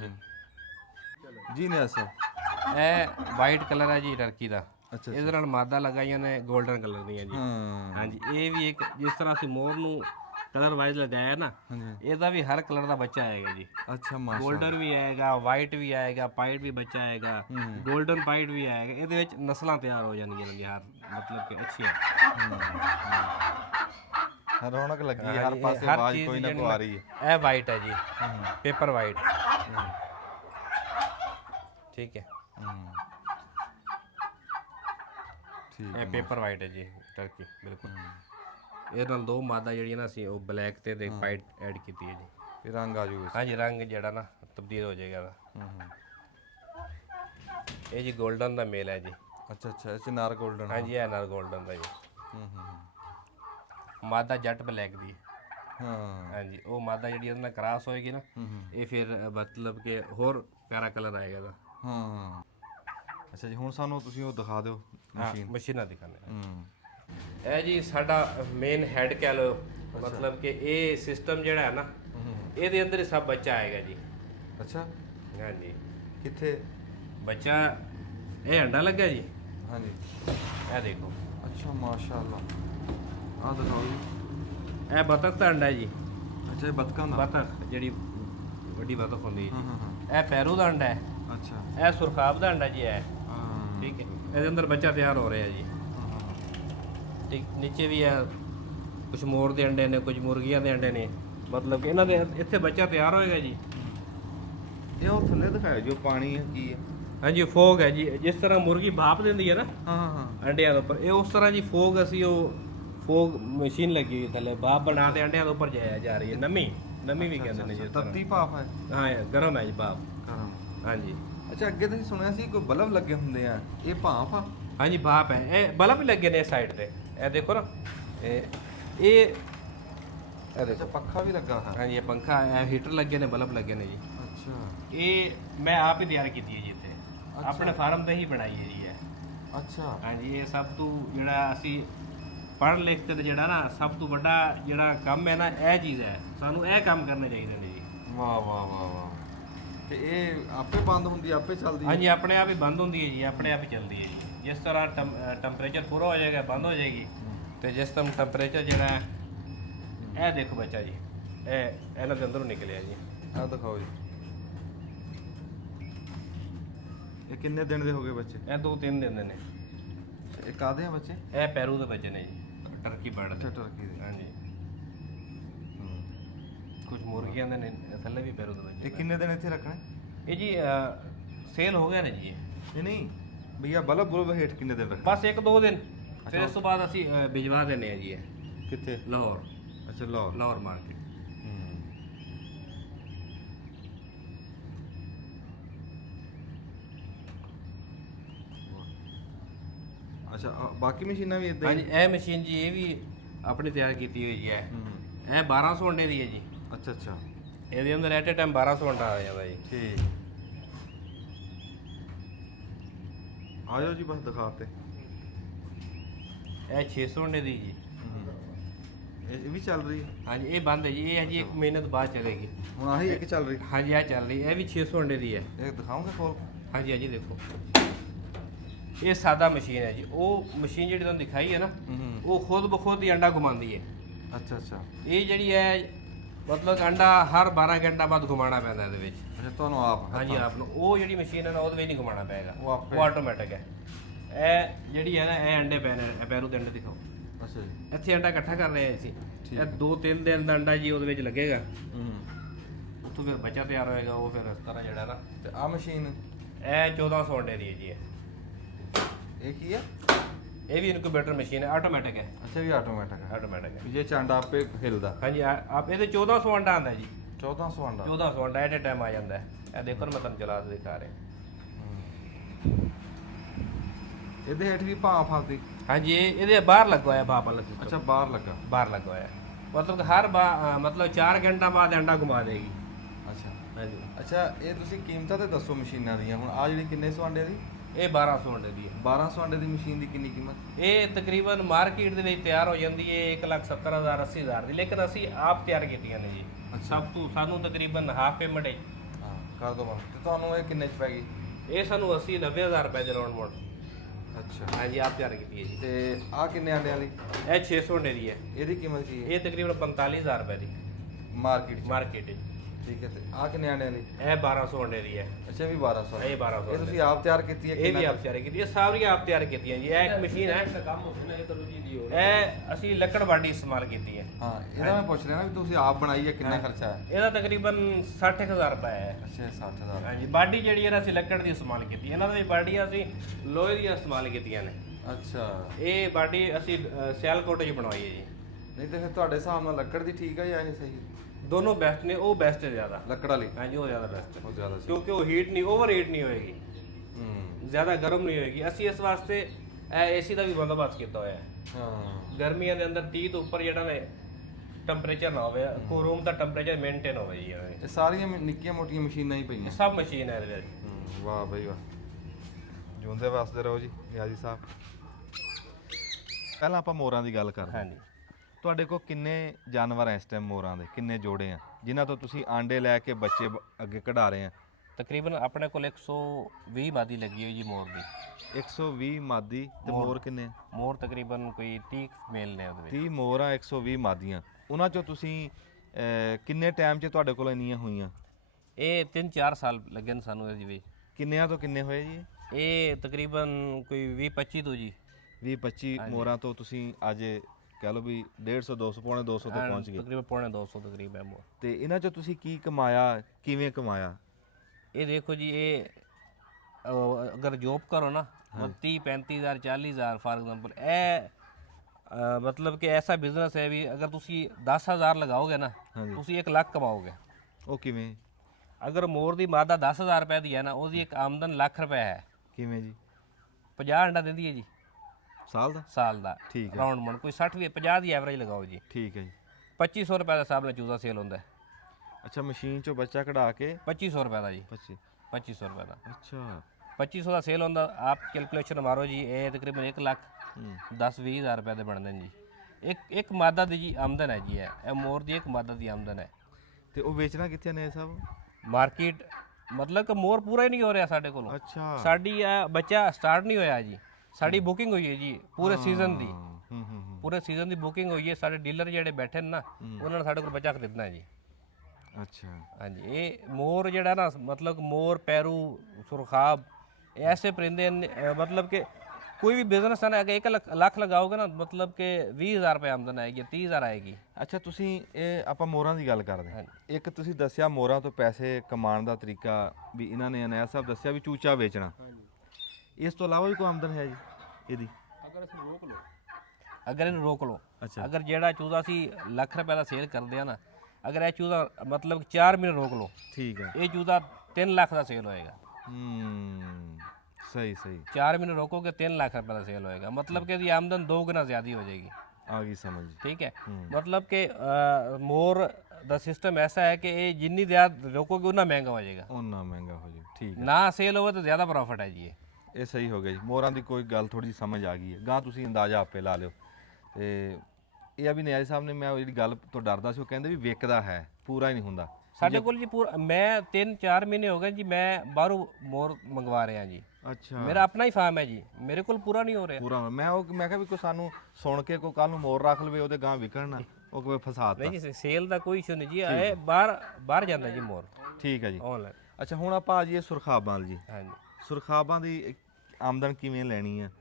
ਜੀ ਨਿਆਜ਼ ਸਾਹਿਬ ਇਹ ਵਾਈਟ ਕਲਰ ਹੈ ਜੀ ਟਰਕੀ ਦਾ। ਅੱਛਾ ਇਹਦੇ ਨਾਲ ਮਾਦਾ ਲਗਾਈਆਂ ਨੇ 골ਡਨ ਕਲਰ ਦੀਆਂ ਜੀ। ਹਾਂਜੀ ਇਹ ਵੀ ਇੱਕ ਜਿਸ ਤਰ੍ਹਾਂ ਅਸੀਂ ਮੋਰ ਨੂੰ ਕਲਰ ਵਾਈਜ਼ ਲਗਾਇਆ ਨਾ, ਇਹਦਾ ਵੀ ਹਰ ਕਲਰ ਦਾ ਬੱਚਾ ਆਏਗਾ ਜੀ। ਅੱਛਾ ਮਾਸ਼ਾ 골ਡਨ ਵੀ ਆਏਗਾ, ਵਾਈਟ ਵੀ ਆਏਗਾ, ਪਾਈਟ ਵੀ ਬੱਚਾ ਆਏਗਾ, 골ਡਨ ਪਾਈਟ ਵੀ ਆਏਗਾ। ਇਹਦੇ ਵਿੱਚ ਨਸਲਾਂ ਤਿਆਰ ਹੋ ਜਾਣਗੀਆਂ ਨੇ ਹਰ, ਮਤਲਬ ਕਿ ਅੱਛੀਆਂ। ਰੌਣਕ ਲੱਗੀ ਹਰ ਪਾਸੇ, ਆਵਾਜ਼ ਕੋਈ ਨਾ ਕੋਈ ਆ ਰਹੀ ਹੈ। ਇਹ ਵਾਈਟ ਹੈ ਜੀ, ਪੇਪਰ ਵਾਈਟ। ਠੀਕ ਹੈ ਠੀਕ ਇਹ ਪੇਪਰ ਵਾਈਟ ਹੈ ਜੀ ਟਰਕੀ ਬਿਲਕੁਲ। ਇਹ ਨਾਲ 2 ਮਾਦਾ ਜਿਹੜੀਆਂ ਨਾ ਅਸੀਂ ਉਹ ਬਲੈਕ ਤੇ ਵਾਈਟ ਐਡ ਕੀਤੀ ਹੈ ਜੀ। ਇਹ ਰੰਗ ਆ ਜੂਗਾ? ਹਾਂਜੀ ਰੰਗ ਜਿਹੜਾ ਨਾ ਤਬਦੀਲ ਹੋ ਜਾਏਗਾ ਇਹਦਾ। ਇਹ ਜੀ 골ਡਨ ਦਾ ਮੇਲ ਹੈ ਜੀ। ਅੱਛਾ ਅੱਛਾ ਇਹ 'ਚ ਨਾਰ 골ਡਨ? ਹਾਂਜੀ ਇਹ ਨਾਲ 골ਡਨ ਦਾ ਜੀ। ਮਾਦਾ ਜੱਟ ਬਲੈਕ ਦੀ। ਹਾਂਜੀ ਉਹ ਮਾਦਾ ਜਿਹੜੀ ਇਹਦੇ ਨਾਲ ਕ੍ਰਾਸ ਹੋਏਗੀ ਨਾ ਇਹ ਫਿਰ ਮਤਲਬ ਕਿ ਹੋਰ ਪਿਆਰਾ ਕਲਰ ਆਏਗਾ ਇਹਦਾ। ਅੱਛਾ ਜੀ ਹੁਣ ਸਾਨੂੰ ਤੁਸੀਂ ਉਹ ਦਿਖਾ ਦਿਓ ਮਸ਼ੀਨਾਂ ਦਿਖਾਣੇ। ਇਹ ਜੀ ਸਾਡਾ ਮੇਨ ਹੈਡ ਕਹਿ ਲਓ, ਮਤਲਬ ਕਿ ਇਹ ਸਿਸਟਮ ਜਿਹੜਾ ਹੈ ਨਾ ਇਹਦੇ ਅੰਦਰ ਹੀ ਸਭ ਬੱਚਾ ਆਏਗਾ ਜੀ। ਅੱਛਾ ਹਾਂਜੀ ਕਿੱਥੇ ਬੱਚਾ? ਇਹ ਅੰਡਾ ਲੱਗਾ ਜੀ। ਹਾਂਜੀ ਇਹ ਦੇਖੋ। ਅੱਛਾ ਮਾਸ਼ਾਅੱਲਾ ਆਹ ਦਿਖਾਓ ਜੀ। ਇਹ ਬਤਖ ਦਾ ਅੰਡਾ ਜੀ। ਅੱਛਾ ਇਹ ਬਤਕਾਂ ਦਾ? ਬਤਖ ਜਿਹੜੀ ਵੱਡੀ ਬਤਖ ਹੁੰਦੀ ਹੈ। ਇਹ ਪੈਰੂ ਦਾ ਅੰਡਾ ਹੈ। ਅੱਛਾ ਇਹ ਸੁਰਖਾਬ ਦਾ ਅੰਡਾ ਜੀ ਹੈ। ਠੀਕ ਹੈ ਇਹਦੇ ਅੰਦਰ ਬੱਚਾ ਤਿਆਰ ਹੋ ਰਿਹਾ ਜੀ। ਠੀਕ ਨੀਚੇ ਵੀ ਹੈ ਕੁਝ ਮੋਰ ਦੇ ਅੰਡੇ ਨੇ, ਕੁਝ ਮੁਰਗੀਆਂ ਦੇ ਅੰਡੇ ਨੇ, ਮਤਲਬ ਕਿ ਇਹਨਾਂ ਦੇ ਇੱਥੇ ਬੱਚਾ ਤਿਆਰ ਹੋਏਗਾ ਜੀ। ਇਹ ਉਹ ਥੱਲੇ ਦਿਖਾਓ ਜੋ ਪਾਣੀ ਹੈ ਕੀ ਹੈ? ਹਾਂਜੀ ਫੋਗ ਹੈ ਜੀ, ਜਿਸ ਤਰ੍ਹਾਂ ਮੁਰਗੀ ਭਾਪ ਦਿੰਦੀ ਹੈ ਨਾ ਅੰਡਿਆਂ ਦੇ ਉੱਪਰ, ਇਹ ਉਸ ਤਰ੍ਹਾਂ ਜੀ ਫੋਗ ਅਸੀਂ ਉਹ ਫੋਗ ਮਸ਼ੀਨ ਲੱਗੀ ਹੋਈ ਥੱਲੇ ਭਾਪ ਬਣਾ ਕੇ ਅੰਡਿਆਂ ਦੇ ਉੱਪਰ ਜਾਇਆ ਜਾ ਰਹੀ ਹੈ। ਨਮੀ ਵੀ ਕਹਿੰਦੇ ਨੇ ਜਿਸ ਤਰ੍ਹਾਂ। ਤੱਤੀ ਭਾਪ ਹੈ? ਹਾਂ ਗਰਮ ਹੈ ਜੀ ਭਾਪ। ਗਰਮ ਹਾਂਜੀ। ਅੱਛਾ ਅੱਗੇ ਤਾਂ ਸੁਣਿਆ ਸੀ ਕੋਈ ਬਲਬ ਲੱਗੇ ਹੁੰਦੇ ਆ, ਇਹ ਭਾਪ ਆ? ਹਾਂਜੀ ਭਾਪ ਹੈ। ਇਹ ਬਲਬ ਵੀ ਲੱਗੇ ਨੇ ਸਾਈਡ ਤੇ, ਇਹ ਦੇਖੋ ਨਾ। ਇਹ ਅੱਛਾ ਪੱਖਾ ਵੀ ਲੱਗਾ ਹੈ? ਹਾਂਜੀ ਇਹ ਪੰਖਾ, ਇਹ ਹੀਟਰ ਲੱਗੇ ਨੇ, ਬਲਬ ਲੱਗੇ ਨੇ ਜੀ। ਅੱਛਾ ਇਹ ਮੈਂ ਆਪ ਹੀ ਤਿਆਰ ਕੀਤੀ ਹੈ ਜੀ ਇੱਥੇ, ਆਪਣੇ ਫਾਰਮ ਤੇ ਹੀ ਬਣਾਈ ਹੈ ਜੀ ਇਹ। ਅੱਛਾ ਹਾਂਜੀ ਇਹ ਸਭ ਤੋਂ ਜਿਹੜਾ ਅਸੀਂ ਪੜ੍ਹ ਲਿਖ ਕੇ ਤੇ ਜਿਹੜਾ ਨਾ ਸਭ ਤੋਂ ਵੱਡਾ ਜਿਹੜਾ ਕੰਮ ਹੈ ਨਾ ਇਹ ਚੀਜ਼ ਹੈ, ਸਾਨੂੰ ਇਹ ਕੰਮ ਕਰਨੇ ਚਾਹੀਦੇ ਨੇ ਜੀ। ਵਾਹ ਵਾਹ ਵਾਹ ਵਾਹ। ਤੇ ਇਹ ਆਪੇ ਬੰਦ ਹੁੰਦੀ ਆਪੇ ਚੱਲਦੀ? ਹਾਂਜੀ ਆਪਣੇ ਆਪ ਹੀ ਬੰਦ ਹੁੰਦੀ ਹੈ ਜੀ, ਆਪਣੇ ਆਪ ਹੀ ਚੱਲਦੀ ਹੈ ਜੀ। ਜਿਸ ਤਰ੍ਹਾਂ ਟੈਂਪਰੇਚਰ ਪੂਰਾ ਹੋ ਜਾਏਗਾ ਬੰਦ ਹੋ ਜਾਏਗੀ, ਤੇ ਜਿਸ ਤਰ੍ਹਾਂ ਟੈਂਪਰੇਚਰ ਜਿਹੜਾ ਇਹ ਦੇਖੋ ਬੱਚਾ ਜੀ, ਇਹ ਇਹਨਾਂ ਦੇ ਅੰਦਰੋਂ ਨਿਕਲਿਆ ਜੀ। ਆ ਦਿਖਾਓ ਜੀ, ਇਹ ਕਿੰਨੇ ਦਿਨ ਦੇ ਹੋ ਗਏ ਬੱਚੇ? ਇਹ 2-3 ਦਿਨ ਦੇ ਨੇ। ਇਹ ਕਾਹਦੇ ਆ ਬੱਚੇ? ਇਹ ਪੈਰੂ ਦੇ ਬੱਚੇ ਨੇ ਜੀ, ਟਰਕੀ ਬਰਡ ਦੇ। ਟਰਕੀ ਦੇ। ਹਾਂਜੀ, ਕੁਝ ਮੁਰਗੀਆਂ ਦੇ ਨੇ ਥੱਲੇ ਵੀ ਪੈਰੂ ਦੇ ਬੱਚੇ। ਇਹ ਕਿੰਨੇ ਦਿਨ ਇੱਥੇ ਰੱਖਣੇ? ਇਹ ਜੀ ਸੇਲ ਹੋ ਗਿਆ ਨੇ ਜੀ। ਇਹ ਨਹੀਂ ਭਈਆ, ਬਲਬ ਹੇਠ ਕਿੰਨੇ ਦਿਨ ਰੱਖਣੇ? ਬਸ 1-2 ਦਿਨ, ਫਿਰ ਇਸ ਤੋਂ ਬਾਅਦ ਅਸੀਂ ਭਿਜਵਾ ਦਿੰਦੇ ਆ ਜੀ। ਇਹ ਕਿੱਥੇ? ਲਾਹੌਰ। ਅੱਛਾ, ਲਾਹੌਰ। ਲਾਹੌਰ ਮਾਰਕੀਟ। ਅੱਛਾ, ਬਾਕੀ ਮਸ਼ੀਨਾਂ ਵੀ ਇਦਾਂ? ਹਾਂਜੀ, ਇਹ ਮਸ਼ੀਨ ਜੀ ਇਹ ਵੀ ਆਪਣੀ ਤਿਆਰ ਕੀਤੀ ਹੋਈ ਹੈ। ਇਹ 1200 ਅੰਡੇ ਦੀ ਹੈ ਜੀ। ਅੱਛਾ ਅੱਛਾ, ਇਹਦੇ ਅੰਦਰ ਐਟ ਏ ਟਾਈਮ 1200 ਅੰਡਾ ਆ ਜਾਂਦਾ ਜੀ। ਠੀਕ। ਆ ਜਾਓ ਜੀ, ਬਸ ਦਿਖਾਤੇ। ਇਹ 600 ਅੰਡੇ ਦੀ ਜੀ। ਇਹ ਵੀ ਚੱਲ ਰਹੀ ਹੈ? ਹਾਂਜੀ, ਇਹ ਬੰਦ ਹੈ ਜੀ। ਇਹ ਹજી 1 ਮਹੀਨੇ ਤੋਂ ਬਾਅਦ ਚੱਲੇਗੀ। ਹੁਣ ਆਹੀ ਇੱਕ ਚੱਲ ਰਹੀ? ਹਾਂਜੀ, ਇਹ ਚੱਲ ਰਹੀ। ਇਹ ਵੀ 600 ਅੰਡੇ ਦੀ ਹੈ। ਇਹ ਦਿਖਾਉਂਗੇ ਖੋਲ? ਹਾਂਜੀ ਹਾਂਜੀ, ਦੇਖੋ ਇਹ ਸਾਦਾ ਮਸ਼ੀਨ ਹੈ ਜੀ। ਉਹ ਮਸ਼ੀਨ ਜਿਹੜੀ ਤੁਹਾਨੂੰ ਦਿਖਾਈ ਹੈ ਨਾ, ਉਹ ਖੁਦ ਬਖੁਦ ਹੀ ਅੰਡਾ ਘੁਮਾਉਂਦੀ ਹੈ। ਅੱਛਾ ਅੱਛਾ। ਇਹ ਜਿਹੜੀ ਹੈ ਮਤਲਬ ਅੰਡਾ ਹਰ 12 ਘੰਟਾ ਬਾਅਦ ਘੁਮਾਉਣਾ ਪੈਂਦਾ ਇਹਦੇ ਵਿੱਚ। ਅੱਛਾ, ਤੁਹਾਨੂੰ ਆਪ? ਹਾਂਜੀ, ਆਪ ਨੂੰ। ਉਹ ਜਿਹੜੀ ਮਸ਼ੀਨ ਹੈ ਨਾ, ਉਹਦੇ ਵਿੱਚ ਨਹੀਂ ਘੁਮਾਉਣਾ ਪਏਗਾ, ਉਹ ਆਪੇ? ਉਹ ਆਟੋਮੈਟਿਕ ਹੈ। ਇਹ ਜਿਹੜੀ ਹੈ ਨਾ, ਇਹ ਅੰਡੇ ਪੈ ਨੇ, ਇਹ ਪੈਰੂ ਦੇ ਅੰਡੇ ਦਿਖਾਓ। ਅੱਛਾ ਜੀ। ਇੱਥੇ ਅੰਡਾ ਇਕੱਠਾ ਕਰ ਰਹੇ ਅਸੀਂ। ਇਹ 2-3 ਦਿਨ ਦਾ ਅੰਡਾ ਜੀ ਉਹਦੇ ਵਿੱਚ ਲੱਗੇਗਾ। ਉੱਥੋਂ ਫਿਰ ਬੱਚਾ ਤਿਆਰ ਹੋਏਗਾ। ਉਹ ਫਿਰ ਇਸ ਤਰ੍ਹਾਂ ਜਿਹੜਾ ਨਾ। ਤੇ ਆ ਮਸ਼ੀਨ? ਇਹ 1400 ਅੰਡੇ ਦੀ ਹੈ ਜੀ। ਇਹ ਕੀ ਹੈ? ਇਹ ਵੀ ਇਨਕੂਬੇਟਰ ਮਸ਼ੀਨ ਹੈ, ਆਟੋਮੈਟਿਕ ਹੈ। ਅੱਛਾ, ਵੀ ਆਟੋਮੈਟਿਕ ਹੈ? ਆਟੋਮੈਟਿਕ ਹੈ। ਜੇ ਚੰਡਾ ਆਪੇ ਹਿਲਦਾ? ਹਾਂਜੀ, ਆਪ ਇਹਦੇ 1400 ਅੰਡਾ ਆਉਂਦਾ ਜੀ। 1400 ਅੰਡਾ? 1400 ਅੰਡਾ ਐਟ ਏ ਟਾਈਮ ਆ ਜਾਂਦਾ ਹੈ। ਇਹ ਦੇਖੋ ਨਾ, ਮੈਂ ਤੁਹਾਨੂੰ ਚਲਾ ਕੇ ਦਿਖਾ ਰਿਹਾ। ਇਹਦੇ ਹੇਠ ਵੀ ਭਾਂ ਫਲਦੀ? ਹਾਂਜੀ, ਇਹਦੇ ਬਾਹਰ ਲੱਗਵਾਇਆ ਭਾਪਾ ਲੱਗਾ। ਅੱਛਾ, ਬਾਹਰ ਲੱਗਾ? ਬਾਹਰ ਲੱਗਵਾਇਆ, ਮਤਲਬ ਕਿ ਹਰ ਮਤਲਬ 4 ਘੰਟਾ ਬਾਅਦ ਅੰਡਾ ਘੁਮਾ ਦੇਗੀ। ਅੱਛਾ। ਹਾਂਜੀ, ਅੱਛਾ, ਇਹ ਤੁਸੀਂ ਕੀਮਤਾਂ ਤੇ ਦੱਸੋ ਮਸ਼ੀਨਾਂ ਦੀਆਂ। ਹੁਣ ਆ ਜਿਹੜੀ ਕਿੰਨੇ ਸੌ ਅੰਡੇ ਦੀ? ਇਹ 1200 ਅੰਡੇ ਦੀ ਹੈ। 1200 ਅੰਡੇ ਦੀ ਮਸ਼ੀਨ ਦੀ ਕਿੰਨੀ ਕੀਮਤ? ਇਹ ਤਕਰੀਬਨ ਮਾਰਕੀਟ ਦੇ ਵਿੱਚ ਤਿਆਰ ਹੋ ਜਾਂਦੀ ਹੈ 1,70,000 80,000 ਦੀ, ਲੇਕਿਨ ਅਸੀਂ ਆਪ ਤਿਆਰ ਕੀਤੀਆਂ ਨੇ ਜੀ। ਸਭ ਤੋਂ ਸਾਨੂੰ ਤਕਰੀਬਨ ਹਾਫ ਪੇਮੈਂਟ ਹੈ। ਹਾਂ, ਕਰ ਦੋ ਬਾਅਦ। ਤੇ ਤੁਹਾਨੂੰ ਇਹ ਕਿੰਨੇ ਚ ਪੈ ਗਈ? ਇਹ ਸਾਨੂੰ 80-90,000 ਰੁਪਏ ਦੇ ਰਾਉਂਡ ਮੋਡ। ਅੱਛਾ। ਹਾਂਜੀ, ਆਪ ਤਿਆਰ ਕੀਤੀ ਹੈ ਜੀ। ਤੇ ਆ ਕਿੰਨੇ ਅੰਡਿਆਂ ਦੀ? ਇਹ 600 ਅੰਡੇ ਦੀ ਹੈ। ਇਹਦੀ ਕੀਮਤ ਕੀ ਹੈ? ਇਹ ਤਕਰੀਬਨ 45,000 ਰੁਪਏ ਦੀ ਮਾਰਕੀਟ ਚ? ਮਾਰਕੀਟ ਹੈ। ਠੀਕ ਹੈ। ਤੇ ਆ ਕਿੰਨੇ ਅੰਡਿਆਂ ਦੀ? ਇਹ 1200 ਅੰਡੇ ਦੀ ਹੈ। ਅੱਛਾ, ਵੀ 1200? ਇਹ 1200 ਇਹ ਤੁਸੀਂ ਆਪ ਤਿਆਰ ਕੀਤੀ ਹੈ? ਇਹ ਵੀ ਆਪ ਤਿਆਰ ਕੀਤੀ ਹੈ, ਸਾਰੀਆਂ ਆਪ ਤਿਆਰ ਕੀਤੀਆਂ ਜੀ। ਇਹ ਇੱਕ ਮਸ਼ੀਨ ਹੈ, ਇਹ ਅਸੀਂ ਲੱਕੜ ਵਾਢੀ ਇਸਤੇਮਾਲ ਕੀਤੀ ਹੈ। ਹਾਂ, ਇਹਦਾ ਮੈਂ ਪੁੱਛ ਰਿਹਾ ਨਾ ਵੀ ਤੁਸੀਂ ਆਪ ਬਣਾਈ ਹੈ, ਕਿੰਨਾ ਖਰਚਾ ਹੈ? ਇਹਦਾ ਤਕਰੀਬਨ 60,000 ਰੁਪਏ ਹੈ। ਅੱਛਾ, 60,000? ਹਾਂਜੀ, ਬਾਡੀ ਜਿਹੜੀ ਹੈ ਨਾ ਅਸੀਂ ਲੱਕੜ ਦੀ ਇਸਤੇਮਾਲ ਕੀਤੀ। ਇਹਨਾਂ ਦੀ ਬਾਡੀਆਂ ਅਸੀਂ ਲੋਹੇ ਦੀਆਂ ਇਸਤੇਮਾਲ ਕੀਤੀਆਂ ਨੇ। ਅੱਛਾ। ਇਹ ਬਾਡੀ ਅਸੀਂ ਸਿਆਲਕੋਟ 'ਚ ਬਣਵਾਈ ਹੈ ਜੀ। ਨਹੀਂ ਤੇ ਫਿਰ ਤੁਹਾਡੇ ਹਿਸਾਬ ਨਾਲ ਲੱਕੜ ਦੀ ਠੀਕ ਹੈ ਜਾਂ ਇਹ ਸਹੀ? ਦੋਨੋਂ ਬੈਸਟ ਨੇ। ਉਹ ਬੈਸਟ ਹੈ ਜ਼ਿਆਦਾ। ਲੱਕੜ ਵਾਲੀ? ਹਾਂਜੀ, ਉਹ ਜ਼ਿਆਦਾ ਬੈਸਟ ਹੈ, ਉਹ ਜ਼ਿਆਦਾ ਸਹੀ। ਕਿਉਂਕਿ ਉਹ ਹੀਟ ਨਹੀਂ, ਓਵਰ ਹੀਟ ਨਹੀਂ ਹੋਏਗੀ, ਜ਼ਿਆਦਾ ਗਰਮ ਨਹੀਂ ਹੋਏਗੀ। ਅਸੀਂ ਇਸ ਵਾਸਤੇ ਏਸੀ ਦਾ ਵੀ ਬੰਦੋਬਸਤ ਕੀਤਾ ਹੋਇਆ ਹੈ। ਹਾਂ। ਗਰਮੀਆਂ ਦੇ ਅੰਦਰ 30 ਤੋਂ ਉੱਪਰ ਜਿਹੜਾ ਨੇ ਟੈਂਪਰੇਚਰ ਨਾ ਹੋਵੇ, ਕੋ ਰੂਮ ਦਾ ਟੈਂਪਰੇਚਰ ਮੇਨਟੇਨ ਹੋਵੇ ਜੀ। ਇਹ ਸਾਰੀਆਂ ਨਿੱਕੀਆਂ ਮੋਟੀਆਂ ਮਸ਼ੀਨਾਂ ਹੀ ਪਈਆਂ? ਸਭ ਮਸ਼ੀਨ ਹੈ ਇਹਦੇ ਵਿੱਚ। ਵਾਹ ਬਈ ਵਾਹ, ਜਿਉਂਦੇ ਵਸਦੇ ਰਹੋ ਜੀ ਨਿਆਜ਼ੀ ਸਾਹਿਬ। ਪਹਿਲਾਂ ਆਪਾਂ ਮੋਰਾਂ ਦੀ ਗੱਲ ਕਰਦੇ ਹਾਂ। ਹਾਂਜੀ, ਤੁਹਾਡੇ ਕੋਲ ਕਿੰਨੇ ਜਾਨਵਰ ਐ ਇਸ ਟਾਈਮ ਮੋਰਾਂ ਦੇ? ਕਿੰਨੇ ਜੋੜੇ ਆ ਜਿਨ੍ਹਾਂ ਤੋਂ ਤੁਸੀਂ ਆਂਡੇ ਲੈ ਕੇ ਬੱਚੇ ਅੱਗੇ ਕਢਾ ਰਹੇ ਆ? ਤਕਰੀਬਨ ਆਪਣੇ ਕੋਲ 120 ਮਾਦੀ ਲੱਗੀ ਹੋਈ ਜੀ ਮੋਰ ਦੀ। 120 ਮਾਦੀ ਤੇ ਮੋਰ ਕਿੰਨੇ? ਮੋਰ ਤਕਰੀਬਨ ਕੋਈ 30 ਮੇਲ ਨੇ ਉਹਦੇ ਵਿੱਚ। 30 ਮੋਰ ਆ, 120 ਮਾਦੀਆਂ। ਉਹਨਾਂ ਚੋਂ ਤੁਸੀਂ ਕਿੰਨੇ ਟਾਈਮ 'ਚ ਤੁਹਾਡੇ ਕੋਲ ਇੰਨੀਆਂ ਹੋਈਆਂ? ਇਹ 3-4 ਸਾਲ ਲੱਗੇ ਨੇ ਸਾਨੂੰ ਇਹਦੇ ਵਿੱਚ। ਕਿੰਨਿਆਂ ਤੋਂ ਕਿੰਨੇ ਹੋਏ ਜੀ? ਇਹ ਤਕਰੀਬਨ ਕੋਈ 20-25 ਤੋਂ ਜੀ। 20-25 ਮੋਰਾਂ ਤੋਂ ਤੁਸੀਂ ਅੱਜ ਕਹਿ ਲਓ ਵੀ 150 200 ਪੌਣੇ 200 ਤੋਂ ਪਹੁੰਚ ਗਏ। ਤਕਰੀਬਨ ਪੌਣੇ 200 ਤਕਰੀਬ ਹੈ ਮੋਰ। ਤੇ ਇਹਨਾਂ 'ਚੋਂ ਤੁਸੀਂ ਕੀ ਕਮਾਇਆ, ਕਿਵੇਂ ਕਮਾਇਆ? ਇਹ ਦੇਖੋ ਜੀ, ਇਹ ਅਗਰ ਜੋਬ ਕਰੋ ਨਾ 30-35,000 40,000 ਫਾਰ ਐਗਜ਼ਾਮਪਲ, ਇਹ ਮਤਲਬ ਕਿ ਐਸਾ ਬਿਜ਼ਨਸ ਹੈ ਵੀ ਅਗਰ ਤੁਸੀਂ 10,000 ਲਗਾਓਗੇ ਨਾ, ਤੁਸੀਂ 1 ਲੱਖ ਕਮਾਓਗੇ। ਉਹ ਕਿਵੇਂ? ਅਗਰ ਮੋਰ ਦੀ ਮਾਦਾ 10,000 ਰੁਪਏ ਦੀ ਹੈ ਨਾ, ਉਹਦੀ ਇੱਕ ਆਮਦਨ ਲੱਖ ਰੁਪਏ ਹੈ। ਕਿਵੇਂ ਜੀ? 50 ਅੰਡਾ ਦਿੰਦੀ ਹੈ ਜੀ ਸਾਲ ਦਾ? ਸਾਲ ਦਾ। ਠੀਕ ਹੈ। ਰਾਉਂਡ ਮਨ ਕੋਈ 60 ਵੀ 50 ਦੀ ਐਵਰੇਜ ਲਗਾਓ ਜੀ। ਠੀਕ ਹੈ ਜੀ। 2500 ਰੁਪਏ ਦਾ ਹਿਸਾਬ ਨਾਲ ਚੂਜ਼ਾ ਸੇਲ ਹੁੰਦਾ ਹੈ। ਅੱਛਾ, ਮਸ਼ੀਨ 'ਚੋਂ ਬੱਚਾ ਕਢਾ ਕੇ 2500 ਰੁਪਏ ਦਾ ਜੀ। 2500 ਰੁਪਏ ਦਾ। ਅੱਛਾ, 2500 ਦਾ ਸੇਲ ਹੁੰਦਾ। ਆਪ ਕੈਲਕੂਲੇਸ਼ਨ ਮਾਰੋ ਜੀ, ਇਹ ਤਕਰੀਬਨ 1 ਲੱਖ 10-20 ਹਜ਼ਾਰ ਰੁਪਏ ਦੇ ਬਣਦੇ ਨੇ ਜੀ। ਇੱਕ ਮਾਦਾ ਦੀ ਜੀ ਆਮਦਨ ਹੈ ਜੀ। ਇਹ ਮੋਰ ਦੀ ਇੱਕ ਮਾਦਾ ਦੀ ਆਮਦਨ ਹੈ। ਤੇ ਉਹ ਵੇਚਣਾ ਕਿੱਥੇ ਨੇ ਸਭ? ਮਾਰਕੀਟ ਮਤਲਬ ਕਿ ਮੋਰ ਪੂਰਾ ਹੀ ਨਹੀਂ ਹੋ ਰਿਹਾ ਸਾਡੇ ਕੋਲੋਂ। ਅੱਛਾ, ਸਾਡੀ ਬੱਚਾ ਸਟਾਰਟ ਨਹੀਂ ਹੋਇਆ ਜੀ। ਸਾਡੀ ਬੁਕਿੰਗ ਹੋਈ ਹੈ ਜੀ ਪੂਰੇ ਸੀਜ਼ਨ ਦੀ। ਪੂਰੇ ਸੀਜ਼ਨ ਦੀ ਬੁਕਿੰਗ ਹੋਈ ਹੈ। ਸਾਡੇ ਡੀਲਰ ਜਿਹੜੇ ਬੈਠੇ ਨੇ ਨਾ ਉਹਨਾਂ ਨੇ ਸਾਡੇ ਕੋਲ ਬੱਚਾ ਖਰੀਦਣਾ ਹੈ ਜੀ। ਅੱਛਾ ਹਾਂਜੀ, ਇਹ ਮੋਰ ਜਿਹੜਾ ਨਾ ਮਤਲਬ ਮੋਰ, ਪੈਰੂ, ਸੁਰਖਾਬ, ਇਹ ਐਸੇ परिंदे मतलब कि कोई भी बिजनेस है ना, अगर 1 ਲੱਖ लगाओगे ना मतलब कि 20,000 रुपये आमदन आएगी, 30,000 आएगी। ਅੱਛਾ ਤੁਸੀਂ ਇਹ ਆਪਾਂ ਮੋਰਾਂ ਦੀ ਗੱਲ ਕਰਦੇ ਹਾਂ। ਇੱਕ ਤੁਸੀਂ ਦੱਸਿਆ ਮੋਰਾਂ ਤੋਂ ਪੈਸੇ ਕਮਾਉਣ ਦਾ ਤਰੀਕਾ ਵੀ ਇਹਨਾਂ ਨੇ ਅਨੈਲ ਸਾਹਿਬ ਦੱਸਿਆ ਵੀ ਚੂਚਾ ਵੇਚਣਾ। ਇਸ ਤੋਂ ਇਲਾਵਾ ਵੀ ਕੋਈ ਆਮਦਨ ਹੈ ਜੀ ਇਹਦੀ? ਅਗਰ ਇਹਨੂੰ ਰੋਕ ਲਓ, ਅੱਛਾ ਅਗਰ ਜਿਹੜਾ ਚੂਜ਼ਾ ਅਸੀਂ ਲੱਖ ਰੁਪਏ ਦਾ ਸੇਲ ਕਰਦੇ ਆ ਨਾ, ਅਗਰ ਇਹ ਚੂਜ਼ਾ मतलब 4 ਮਹੀਨੇ ਰੋਕ ਲਓ, ਠੀਕ ਹੈ। ਇਹ ਚੂਜ਼ਾ 3 ਲੱਖ ਦਾ ਸੇਲ ਹੋਏਗਾ। ਸਹੀ ਸਹੀ। 4 ਮਹੀਨੇ ਰੋਕੋਗੇ 3 ਲੱਖ रुपए का सेल होएगा, मतलब कि इसकी आमदन 2 गुना ज़्यादा हो जाएगी। आ गई समझ। ठीक है, मतलब कि मोर ਦਾ ਸਿਸਟਮ ਐਸਾ ਹੈ ਕਿ ਇਹ ਜਿੰਨੀ ਜ਼ਿਆਦਾ ਰੋਕੋਗੇ ਉਨਾ ਮਹਿੰਗਾ ਹੋ ਜਾਏਗਾ, ਉਨਾ ਮਹਿੰਗਾ ਹੋ ਜਾਏ। ਠੀਕ ਹੈ, ਨਾ ਸੇਲ ਹੋਵੇ ਤਾਂ ਜ਼ਿਆਦਾ ਪ੍ਰੋਫਿਟ ਹੈ ਜੀ। ਇਹ ਸਹੀ ਹੋ ਗਿਆ ਜੀ। ਮੋਰਾਂ ਦੀ ਕੋਈ ਗੱਲ ਥੋੜੀ ਜਿਹੀ ਸਮਝ ਆ ਗਈ ਹੈ, ਗਾਂ ਤੁਸੀਂ ਅੰਦਾਜ਼ਾ ਆਪੇ ਲਾ ਲਿਓ। ਤੇ ਇਹ ਆ ਵੀ ਨਿਆਜ਼ ਸਾਹਿਬ ਨੇ, ਮੈਂ ਜਿਹੜੀ ਗੱਲ ਤੋਂ ਡਰਦਾ ਸੀ, ਉਹ ਕਹਿੰਦੇ ਵੀ ਵਿਕਦਾ ਹੈ, ਪੂਰਾ ਹੀ ਨਹੀਂ ਹੁੰਦਾ ਸਾਡੇ ਕੋਲ ਜੀ। ਪੂਰਾ ਮੈਂ 3-4 ਮਹੀਨੇ ਹੋ ਗਏ ਜੀ, ਮੈਂ ਬਾਹਰੋਂ ਮੋਰ ਮੰਗਵਾ ਰਿਹਾ ਜੀ। ਅੱਛਾ, ਮੇਰਾ ਆਪਣਾ ਹੀ ਫਾਰਮ ਹੈ ਜੀ, ਮੇਰੇ ਕੋਲ ਪੂਰਾ ਨਹੀਂ ਹੋ ਰਿਹਾ ਪੂਰਾ। ਮੈਂ ਕਿਹਾ ਵੀ ਕੋਈ ਸਾਨੂੰ ਸੁਣ ਕੇ ਕੋਈ ਕੱਲ ਨੂੰ ਮੋਰ ਰੱਖ ਲਵੇ, ਉਹਦੇ ਗਾਂ ਵਿਕਣ ਨਾ, ਉਹ ਕੋਈ ਫਸਾਦ। ਨਹੀਂ ਜੀ, ਸੇਲ ਦਾ ਕੋਈ ਇਸ਼ੂ ਨਹੀਂ ਜੀ। ਇਹ ਬਾਹਰ ਜਾਂਦਾ ਜੀ ਮੋਰ। ਠੀਕ ਹੈ ਜੀ, ਆਨਲਾਈਨ। ਅੱਛਾ ਹੁਣ ਆਪਾਂ ਆ ਜਾਈਏ ਸੁਰਖਾਬਾਂ ਜੀ। ਹਾਂਜੀ, ਸੁਰਖਾਬਾਂ ਦੀ ਆਮਦਨ ਕਿਵੇਂ ਲੈਣੀ ਹੈ?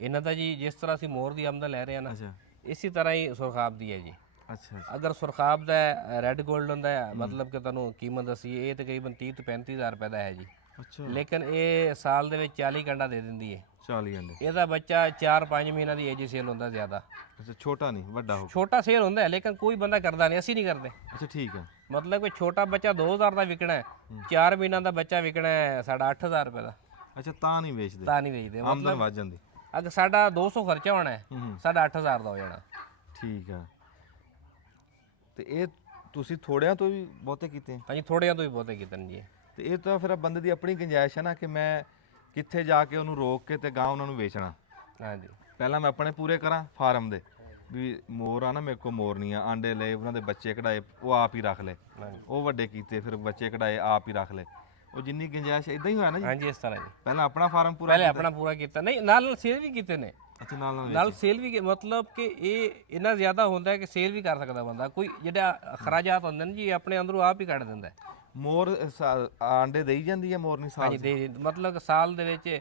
ਇਹਨਾਂ ਦਾ ਜੀ ਜਿਸ ਤਰ੍ਹਾਂ ਅਸੀਂ ਮੋਰ ਦੀ ਆਮਦਨ ਲੈ ਰਹੇ ਹਾਂ ਨਾ, ਅੱਛਾ ਇਸੇ ਤਰ੍ਹਾਂ ਹੀ ਸੁਰਖਾਬ ਦੀ ਹੈ ਜੀ। ਅੱਛਾ ਅਗਰ ਸੁਰਖਾਬ ਦਾ ਰੈੱਡ 골ਡ ਹੁੰਦਾ ਹੈ, ਮਤਲਬ ਕਿ ਤੁਹਾਨੂੰ ਕੀਮਤ ਦੱਸੀ, ਇਹ ਤਕਰੀਬਨ 30 ਤੋਂ 35,000 ਰੁਪਏ ਦਾ ਹੈ ਜੀ। ਅੱਛਾ, ਲੇਕਿਨ ਇਹ ਸਾਲ ਦੇ ਵਿੱਚ 40 ਕੰਡਾ ਦੇ ਦਿੰਦੀ ਹੈ। 40 ਅੰਡੇ। ਇਹਦਾ ਬੱਚਾ 4-5 ਮਹੀਨਿਆਂ ਦੀ ਏਜ ਸੇਲ ਹੁੰਦਾ ਜ਼ਿਆਦਾ। ਅੱਛਾ, ਛੋਟਾ ਨਹੀਂ ਵੱਡਾ ਹੋ। ਛੋਟਾ ਸੇਲ ਹੁੰਦਾ ਹੈ, ਲੇਕਿਨ ਕੋਈ ਬੰਦਾ ਕਰਦਾ ਨਹੀਂ, ਅਸੀਂ ਨਹੀਂ ਕਰਦੇ। ਅੱਛਾ ਠੀਕ ਹੈ, ਮਤਲਬ ਕਿ ਛੋਟਾ ਬੱਚਾ 2,000 ਦਾ ਵਿਕਣਾ ਹੈ, 4 ਮਹੀਨਿਆਂ ਦਾ ਬੱਚਾ ਵਿਕਣਾ ਹੈ ਸਾਡਾ 8,000 ਰੁਪਏ ਦਾ। ਅੱਛਾ ਤਾਂ ਨਹੀਂ ਵੇਚਦੇ, ਤਾਂ ਨਹੀਂ ਵੇਚਦੇ। ਆਮਦਨ ਵੱਧ ਜਾਂਦੀ। ਅਗਰ ਸਾਡਾ 200 ਖਰਚਾ ਹੋਣਾ ਹੈ, ਸਾਡਾ 8,000 ਦਾ ਹੋ ਜਾਣਾ। ਠੀਕ ਹੈ, ਤੇ ਇਹ ਤੁਸੀਂ ਥੋੜਿਆਂ ਤੋਂ ਵੀ ਬਹੁਤੇ ਕੀਤੇ? ਹਾਂਜੀ, ਥੋੜਿਆਂ ਤੋਂ ਹੀ ਬਹੁਤੇ ਕੀਤੇ ਨੇ ਜੀ। ਤੇ ਇਹ ਤਾਂ ਫਿਰ ਬੰਦੇ ਦੀ ਆਪਣੀ ਗੁੰਜਾਇਸ਼ ਹੈ ਨਾ, ਕਿ ਮੈਂ ਕਿੱਥੇ ਜਾ ਕੇ ਉਹਨੂੰ ਰੋਕ ਕੇ ਤੇ ਗਾਂ ਉਹਨਾਂ ਨੂੰ ਵੇਚਣਾ। ਹਾਂਜੀ, ਪਹਿਲਾਂ ਮੈਂ ਆਪਣੇ ਪੂਰੇ ਕਰਾਂ ਫਾਰਮ ਦੇ, ਵੀ ਮੋਰ ਆ ਨਾ ਮੇਰੇ ਕੋਲ ਮੋਰਨੀਆਂ, ਆਂਡੇ ਲਏ, ਉਹਨਾਂ ਦੇ ਬੱਚੇ ਕਢਾਏ, ਉਹ ਆਪ ਹੀ ਰੱਖ ਲਏ, ਉਹ ਵੱਡੇ ਕੀਤੇ, ਫਿਰ ਬੱਚੇ ਕਢਾਏ, ਆਪ ਹੀ ਰੱਖ ਲਏ। ਉਹ ਜਿੰਨੀ ਗੁੰਜਾਇਸ਼ ਇਦਾਂ ਹੀ ਹੋਇਆ ਨਾ ਜੀ? ਹਾਂਜੀ, ਇਸ ਤਰ੍ਹਾਂ ਜੀ। ਪਹਿਲਾਂ ਆਪਣਾ ਫਾਰਮ ਪੂਰਾ, ਪਹਿਲੇ ਆਪਣਾ ਪੂਰਾ ਕੀਤਾ, ਨਹੀਂ ਨਾਲ ਸੇਲ ਵੀ ਕੀਤੇ ਨੇ। ਅੱਛਾ, ਨਾਲ ਨਾਲ ਸੇਲ ਵੀ ਮਤਲਬ ਕਿ ਇਹ ਇੰਨਾ ਜ਼ਿਆਦਾ ਹੁੰਦਾ ਹੈ ਕਿ ਸੇਲ ਵੀ ਕਰ ਸਕਦਾ ਬੰਦਾ। ਕੋਈ ਜਿਹੜਾ ਅਖਰਾਜਾਤ ਹੁੰਦੇ ਨੇ ਜੀ, ਆਪਣੇ ਅੰਦਰੋਂ ਆਪ ਹੀ ਕੱਢ ਦਿੰਦਾ ਹੈ। ਮੋਰ ਆਂਡੇ ਦੇਈ ਜਾਂਦੀ ਹੈ ਮੋਰਨੀ ਸਾਲ? ਹਾਂਜੀ, ਮਤਲਬ ਸਾਲ ਦੇ ਵਿੱਚ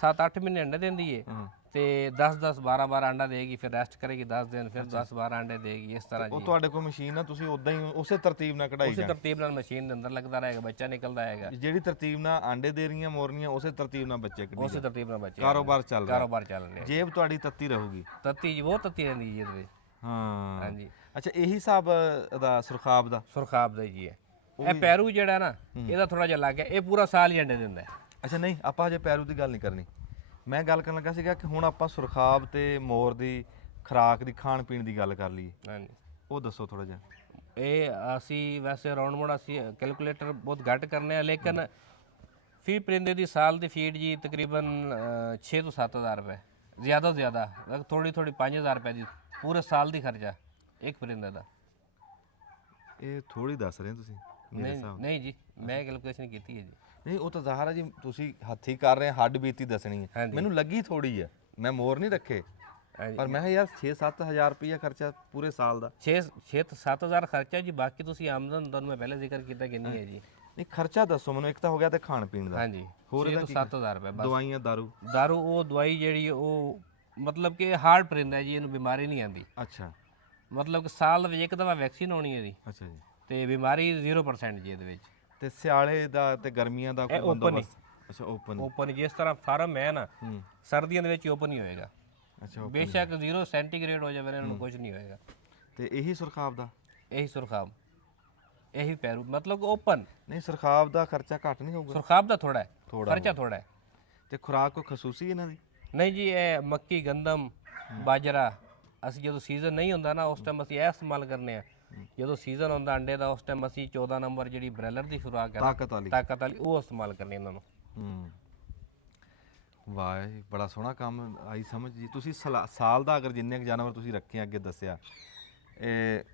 7-8 ਮਹੀਨੇ ਅੰਡੇ ਦਿੰਦੀ ਹੈ, ਤੇ 10-10 12-12 ਅੰਡਾ ਦੇਗੀ, ਫਿਰ ਰੈਸਟ ਕਰੇਗੀ 10 ਦਿਨ, ਫਿਰ 10-12 ਅੰਡੇ ਦੇਗੀ, ਇਸ ਤਰ੍ਹਾਂ ਜੀ। ਉਹ ਤੁਹਾਡੇ ਕੋਲ ਮਸ਼ੀਨ ਆ, ਤੁਸੀਂ ਉਦਾਂ ਹੀ ਉਸੇ ਤਰਤੀਬ ਨਾਲ ਕਢਾਈ ਉਸੇ ਤਰਤੀਬ ਨਾਲ ਮਸ਼ੀਨ ਦੇ ਅੰਦਰ ਲੱਗਦਾ ਰਹੇਗਾ, ਬੱਚਾ ਨਿਕਲਦਾ ਆਏਗਾ। ਜਿਹੜੀ ਤਰਤੀਬ ਨਾਲ ਆਂਡੇ ਦੇ ਰਹੀਆਂ ਮੋਰਨੀਆਂ, ਉਸੇ ਤਰਤੀਬ ਨਾਲ ਬੱਚੇ ਕੱਢੀ ਉਸੇ ਤਰਤੀਬ ਨਾਲ ਬੱਚੇ ਕਾਰੋਬਾਰ ਚੱਲ ਰਿਹਾ। ਕਾਰੋਬਾਰ ਚੱਲ ਰਿਹਾ। ਜੇਬ ਤੁਹਾਡੀ ਤੱਤੀ ਰਹੂਗੀ। ਤੱਤੀ ਜੀ, ਬਹੁਤ ਤੱਤੀ ਰਹਿੰਦੀ ਜੀ ਇਹਦੇ ਵਿੱਚ। ਹਾਂ ਹਾਂਜੀ। ਅੱਛਾ, ਇਹੀ ਹਿਸਾਬ ਦਾ ਸੁਰਖਾਬ ਦਾ? ਸੁਰਖਾਬ ਦਾ ਜੀ ਹੈ। ਇਹ ਪੈਰੂ ਜਿਹੜਾ ਨਾ, ਇਹਦਾ ਥੋੜਾ ਜਿਹਾ ਲੱਗ ਗਿਆ, ਇਹ ਪੂਰਾ ਸਾਲ ਹੀ ਅੰਡੇ ਦਿੰਦਾ ਹੈ। ਅੱਛਾ, ਨਹੀਂ ਆਪਾਂ ਹਜੇ ਪੈਰੂ ਦੀ ਗੱਲ ਨਹੀਂ ਕਰਨੀ। ਮੈਂ ਗੱਲ ਕਰਨ ਲੱਗਾ ਸੀਗਾ ਕਿ ਹੁਣ ਆਪਾਂ ਸੁਰਖਾਬ ਤੇ ਮੋਰ ਦੀ ਖੁਰਾਕ ਦੀ, ਖਾਣ ਪੀਣ ਦੀ ਗੱਲ ਕਰ ਲਈਏ। ਹਾਂਜੀ, ਉਹ ਦੱਸੋ ਥੋੜਾ ਜਿਹਾ। ਇਹ ਅਸੀਂ ਵੈਸੇ ਰਾਉਂਡ ਮੋੜ ਅਸੀਂ ਕੈਲਕੂਲੇਟਰ ਬਹੁਤ ਘੱਟ ਕਰਨੇ ਆ, ਲੇਕਿਨ ਫੀ ਪਰਿੰਦੇ ਦੀ ਸਾਲ ਦੀ ਫੀਡ ਜੀ ਤਕਰੀਬਨ 6 ਤੋਂ 7,000 ਰੁਪਏ, ਜ਼ਿਆਦਾ ਤੋਂ ਜ਼ਿਆਦਾ ਥੋੜੀ 5,000 ਰੁਪਏ ਦੀ ਪੂਰੇ ਸਾਲ ਦੀ ਖਰਚਾ ਇੱਕ ਪਰਿੰਦੇ ਦਾ। ਇਹ ਥੋੜੀ ਦੱਸ ਰਹੇ ਤੁਸੀਂ ਮੇਰੇ ਹਿਸਾਬ? ਨਹੀਂ ਜੀ, ਮੈਂ ਕੈਲਕੂਲੇਸ਼ਨ ਕੀਤੀ ਹੈ ਜੀ। ਨਹੀਂ, ਉਹ ਤਾਂ ਜ਼ਾਹਰ ਹੈ ਜੀ, ਤੁਸੀਂ ਹੱਥੀ ਕਰ ਰਹੇ, ਹੱਡ ਬੀਤੀ ਦੱਸਣੀ ਹੈ। ਮੈਨੂੰ ਲੱਗੀ ਥੋੜੀ ਹੈ, ਮੈਂ ਮੋਰ ਨਹੀਂ ਰੱਖੇ, ਪਰ ਮੈਂ ਕਿਹਾ ਯਾਰ 6-7 ਹਜ਼ਾਰ ਰੁਪਇਆ ਖਰਚਾ ਪੂਰੇ ਸਾਲ ਦਾ। 6-7 ਹਜ਼ਾਰ ਖਰਚਾ ਜੀ, ਬਾਕੀ ਤੁਸੀਂ ਆਮਦਨ ਤੁਹਾਨੂੰ ਮੈਂ ਪਹਿਲੇ ਜ਼ਿਕਰ ਕੀਤਾ ਕਿੰਨੀ ਹੈ ਜੀ। ਨਹੀਂ, ਖਰਚਾ ਦੱਸੋ ਮੈਨੂੰ। ਇੱਕ ਤਾਂ ਹੋ ਗਿਆ ਤੇ ਖਾਣ ਪੀਣ ਦਾ। ਹਾਂਜੀ, ਹੋਰ 6 ਤੋਂ 7,000 ਰੁਪਏ ਬਸ। ਦਵਾਈਆਂ, ਦਾਰੂ? ਦਾਰੂ ਉਹ ਦਵਾਈ ਜਿਹੜੀ ਉਹ ਮਤਲਬ ਕਿ ਹਾਰਡ ਪਰਿੰਦਾ ਜੀ, ਇਹਨੂੰ ਬਿਮਾਰੀ ਨਹੀਂ ਆਉਂਦੀ। ਅੱਛਾ, ਮਤਲਬ ਕਿ ਸਾਲ ਦੇ ਵਿੱਚ ਇੱਕ ਦਫਾ ਵੈਕਸੀਨ ਹੋਣੀ ਹੈ ਜੀ, ਅੱਛਾ ਜੀ। ਤੇ ਬਿਮਾਰੀ 0% ਜੀ ਇਹਦੇ ਵਿੱਚ। ਤੇ ਸਿਆਲੇ ਦਾ ਤੇ ਗਰਮੀਆਂ ਦਾ ਕੋਈ ਬੰਦੋਬਸਤ? ਅੱਛਾ, ਓਪਨ ਜਿਸ ਤਰ੍ਹਾਂ ਫਾਰਮ ਹੈ ਨਾ, ਸਰਦੀਆਂ ਦੇ ਵਿੱਚ ਓਪਨ ਹੀ ਹੋਏਗਾ। ਅੱਛਾ, ਬੇਸ਼ੱਕ 0 ਸੈਂਟੀਗ੍ਰੇਡ ਹੋ ਜਾਵੇ, ਇਹਨਾਂ ਨੂੰ ਕੁਝ ਨਹੀਂ ਹੋਏਗਾ। ਤੇ ਇਹੀ ਸੁਰਖਾਬ ਦਾ? ਇਹੀ ਸੁਰਖਾਬ, ਇਹੀ ਪੈਰੂ, ਮਤਲਬ ਓਪਨ। ਨਹੀਂ, ਸੁਰਖਾਬ ਦਾ ਖਰਚਾ ਘੱਟ ਨਹੀਂ ਹੋਊਗਾ? ਸੁਰਖਾਬ ਦਾ ਥੋੜਾ ਹੈ, ਖਰਚਾ ਥੋੜਾ ਹੈ। ਤੇ ਖੁਰਾਕ ਕੋਈ ਖਸੂਸੀ ਇਹਨਾਂ ਦੀ? ਨਹੀਂ ਜੀ, ਇਹ ਮੱਕੀ, ਗੰਦਮ, ਬਾਜਰਾ, ਅਸੀਂ ਜਦੋਂ ਸੀਜ਼ਨ ਨਹੀਂ ਹੁੰਦਾ ਨਾ, ਉਸ ਟਾਈਮ ਅਸੀਂ ਇਹ ਇਸਤੇਮਾਲ ਕਰਨੇ ਆ। ਜਦੋਂ ਸੀਜ਼ਨ ਹੁੰਦਾ ਅੰਡੇ ਦਾ, ਉਸ ਟਾਈਮ ਅਸੀਂ 14 ਨੰਬਰ ਜਿਹੜੀ ਬ੍ਰੈਲਰ ਦੀ ਖੁਰਾਕ ਹੈ, ਤਾਕਤ ਵਾਲੀ, ਉਹ ਇਸਤੇਮਾਲ ਕਰਨੀ ਇਹਨਾਂ ਨੂੰ। ਵਾਹ ਜੀ, ਬੜਾ ਸੋਹਣਾ ਕੰਮ ਆਈ ਸਮਝ ਜੀ। ਤੁਸੀਂ ਸਾਲ ਦਾ ਅਗਰ ਜਿੰਨੇ ਕੁ ਜਾਨਵਰ ਤੁਸੀਂ ਰੱਖੇ ਅੱਗੇ ਦੱਸਿਆ, ਇਹ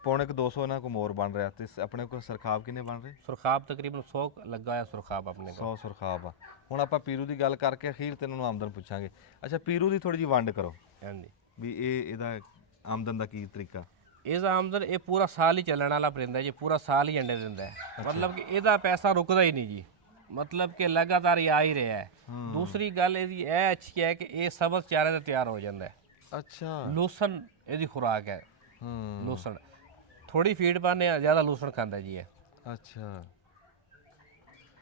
ਪੌਣੇ ਕੁ 200 ਇਹਨਾਂ ਕੋ ਮੋਰ ਬਣ ਰਿਹਾ, ਤੇ ਆਪਣੇ ਕੋਲ ਸੁਰਖਾਬ ਕਿੰਨੇ ਬਣ ਰਹੇ? ਸੁਰਖਾਬ ਤਕਰੀਬਨ 100 ਲੱਗਾ ਹੋਇਆ ਸੁਰਖਾਬ ਆਪਣੇ ਕੋਲ। 100 ਸੁਰਖਾਬ ਆ। ਹੁਣ ਆਪਾਂ ਪੀਰੂ ਦੀ ਗੱਲ ਕਰਕੇ ਅਖੀਰ ਤੇ ਇਹਨਾਂ ਨੂੰ ਆਮਦਨ ਪੁੱਛਾਂਗੇ। ਅੱਛਾ, ਪੀਰੂ ਦੀ ਥੋੜੀ ਜਿਹੀ ਵੰਡ ਕਰੋ। ਹਾਂਜੀ, ਵੀ ਇਹਦਾ ਆਮਦਨ ਦਾ ਕੀ ਤਰੀਕਾ? ਇਹਦਾ ਆਮਦਨ ਇਹ ਪੂਰਾ ਸਾਲ ਹੀ ਚੱਲਣ ਵਾਲਾ ਪਰਿੰਦਾ ਜੀ, ਪੂਰਾ ਸਾਲ ਹੀ ਅੰਡੇ ਦਿੰਦਾ ਹੈ। ਮਤਲਬ ਕਿ ਇਹਦਾ ਪੈਸਾ ਰੁਕਦਾ ਹੀ ਨਹੀਂ ਜੀ, ਮਤਲਬ ਕਿ ਲਗਾਤਾਰ ਹੀ ਆ ਹੀ ਰਿਹਾ ਹੈ। ਦੂਸਰੀ ਗੱਲ ਇਹਦੀ ਇਹ ਅੱਛੀ ਹੈ ਕਿ ਇਹ ਸਬਜ਼ ਚਾਰੇ ਦਾ ਤਿਆਰ ਹੋ ਜਾਂਦਾ ਹੈ। ਅੱਛਾ। ਲੂਸਣ ਇਹਦੀ ਖੁਰਾਕ ਹੈ। ਲੂਸਣ ਥੋੜੀ ਫੀਡ ਪਾਉਂਦੇ ਆ, ਜ਼ਿਆਦਾ ਲੂਸਣ ਖਾਂਦਾ ਜੀ ਇਹ। ਅੱਛਾ।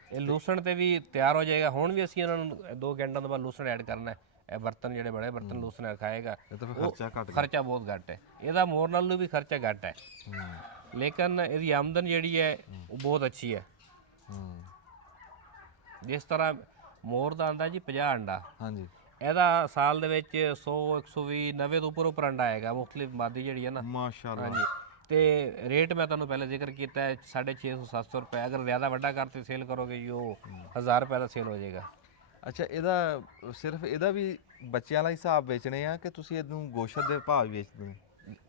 ਇਹ ਲੂਸਣ ਤੇ ਵੀ ਤਿਆਰ ਹੋ ਜਾਏਗਾ। ਹੁਣ ਵੀ ਅਸੀਂ ਇਹਨਾਂ ਨੂੰ 2 ਘੰਟਿਆਂ ਤੋਂ ਬਾਅਦ ਲੂਸਣ ਐਡ ਕਰਨਾ ਹੈ। ਇਹ ਬਰਤਨ ਜਿਹੜੇ ਬੜੇ ਬਰਤਨ ਲੂਸਣ ਖਾਏਗਾ, ਇਹ ਤਾਂ ਫਿਰ ਖਰਚਾ ਘੱਟ ਖਰਚਾ ਬਹੁਤ ਘੱਟ ਹੈ। ਇਹਦਾ ਮੋਰ ਨਾਲੋਂ ਵੀ ਖਰਚਾ ਘੱਟ ਹੈ, ਲੇਕਿਨ ਇਹਦੀ ਆਮਦਨ ਜਿਹੜੀ ਹੈ ਉਹ ਬਹੁਤ ਅੱਛੀ ਹੈ। ਜਿਸ ਤਰ੍ਹਾਂ ਮੋਰ ਦਾ ਆਂਦਾ ਜੀ 50 ਅੰਡਾ, ਹਾਂਜੀ, ਇਹਦਾ ਸਾਲ ਦੇ ਵਿੱਚ 100 120 90 ਤੋਂ ਉੱਪਰ ਅੰਡਾ ਆਏਗਾ। ਮੁਖਤਲਿਫ ਮਾਦੀ ਜਿਹੜੀ ਹੈ ਨਾ, ਮਾਸ਼ਾਅੱਲਾ। ਹਾਂਜੀ। ਤੇ ਰੇਟ ਮੈਂ ਤੁਹਾਨੂੰ ਪਹਿਲੇ ਜ਼ਿਕਰ ਕੀਤਾ ਹੈ 650 700 ਰੁਪਏ। ਅਗਰ ਜ਼ਿਆਦਾ ਵੱਡਾ ਕਰਤੇ ਸੇਲ ਕਰੋਗੇ ਜੀ ਉਹ 1000 ਰੁਪਏ ਦਾ ਸੇਲ ਹੋ ਜਾਏਗਾ। ਅੱਛਾ, ਇਹਦਾ ਸਿਰਫ ਇਹਦਾ ਵੀ ਬੱਚਿਆਂ ਵਾਲਾ ਹਿਸਾਬ ਵੇਚਣੇ ਆ ਕਿ ਤੁਸੀਂ ਇਹਨੂੰ ਗੋਸ਼ਤ ਦੇ ਭਾਅ ਵੀ ਵੇਚਦੇ ਹੋ?